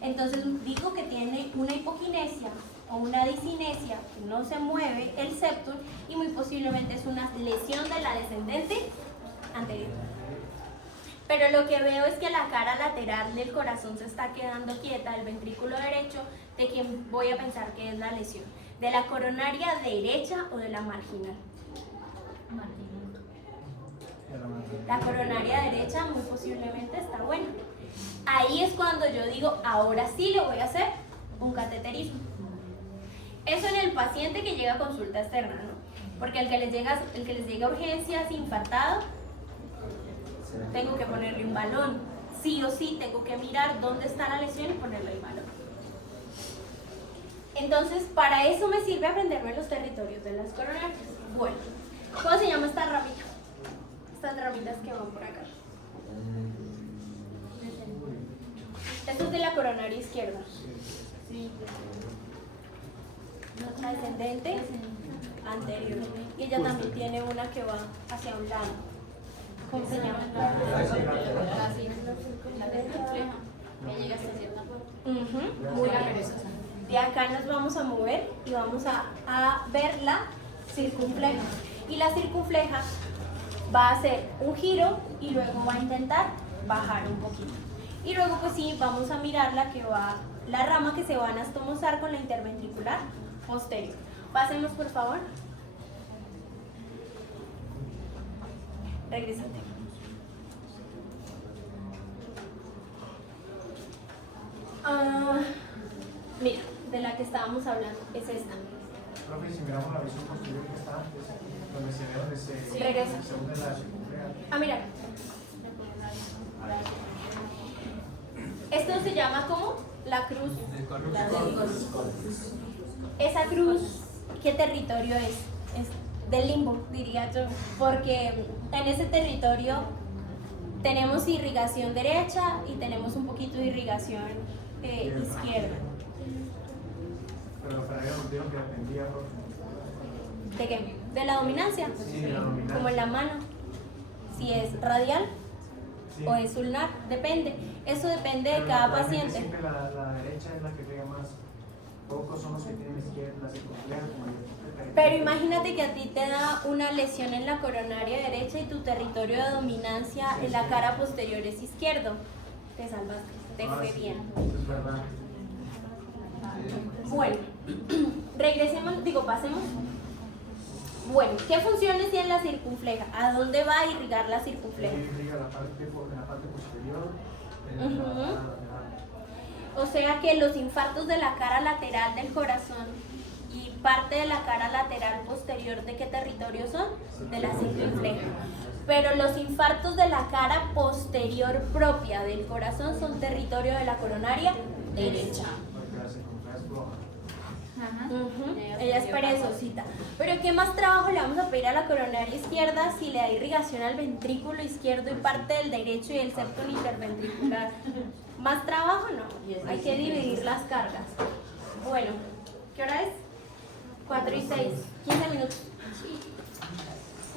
Entonces digo que tiene una hipoquinesia o una disinesia, que no se mueve el septum y muy posiblemente es una lesión de la descendente anterior. Pero lo que veo es que la cara lateral del corazón se está quedando quieta, el ventrículo derecho, de quien voy a pensar que es la lesión. ¿De la coronaria derecha o de la marginal? La coronaria derecha muy posiblemente está buena. Ahí es cuando yo digo, ahora sí le voy a hacer un cateterismo. Eso en el paciente que llega a consulta externa, ¿no? Porque el que les llega a urgencias infartado, tengo que ponerle un balón. Sí o sí tengo que mirar dónde está la lesión y ponerle el balón. Entonces, para eso me sirve aprenderme los territorios de las coronarias. Bueno, ¿cómo se llama esta ramita? Estas ramitas que van por acá. Esto es de la coronaria izquierda. Ascendente, anterior. Y ella también tiene una que va hacia un lado. ¿Cómo se llama? Muy bien. De acá nos vamos a mover y vamos a ver la circunfleja. Y la circunfleja va a hacer un giro y luego va a intentar bajar un poquito. Y luego pues sí, vamos a mirar la rama que se va a anastomosar con la interventricular posterior. Pasemos por favor. Regresate. Mira, de la que estábamos hablando, es esta. Profe, si miramos la visión posterior que está antes, donde se ve donde se Regresa. se une la circunfleja. Mira. Esto se llama como la cruz. Esa cruz, ¿qué territorio es? Es del limbo, diría yo, porque en ese territorio tenemos irrigación derecha y tenemos un poquito de irrigación izquierda. Pero para ella nos dijeron que dependía, profe. ¿De qué? ¿De la dominancia? Sí, de la dominancia. Como en la mano. Si es radial Sí. o es ulnar, depende. Eso depende de Pero cada naturalmente paciente. Siempre la derecha es la que pega más. Pocos son los que tienen la circunfleja como el. Pero imagínate que a ti te da una lesión en la coronaria derecha y tu territorio de dominancia en la cara posterior es izquierdo. Te salvaste, te fue bien. Es verdad. Bueno, pasemos. Bueno, ¿qué funciones tiene la circunfleja? ¿A dónde va a irrigar la circunfleja? Irriga la parte posterior. O sea que los infartos de la cara lateral del corazón y parte de la cara lateral posterior, ¿de qué territorio son? De la circunfleja. Pero los infartos de la cara posterior propia del corazón son territorio de la coronaria derecha. Porque la circunfleja es floja. Ella es perezosita. Pero ¿qué más trabajo le vamos a pedir a la coronaria izquierda si le da irrigación al ventrículo izquierdo y parte del derecho y el septum interventricular? ¿Más trabajo? No. Hay que dividir las cargas. Bueno, ¿qué hora es? 4:06. 15 minutos.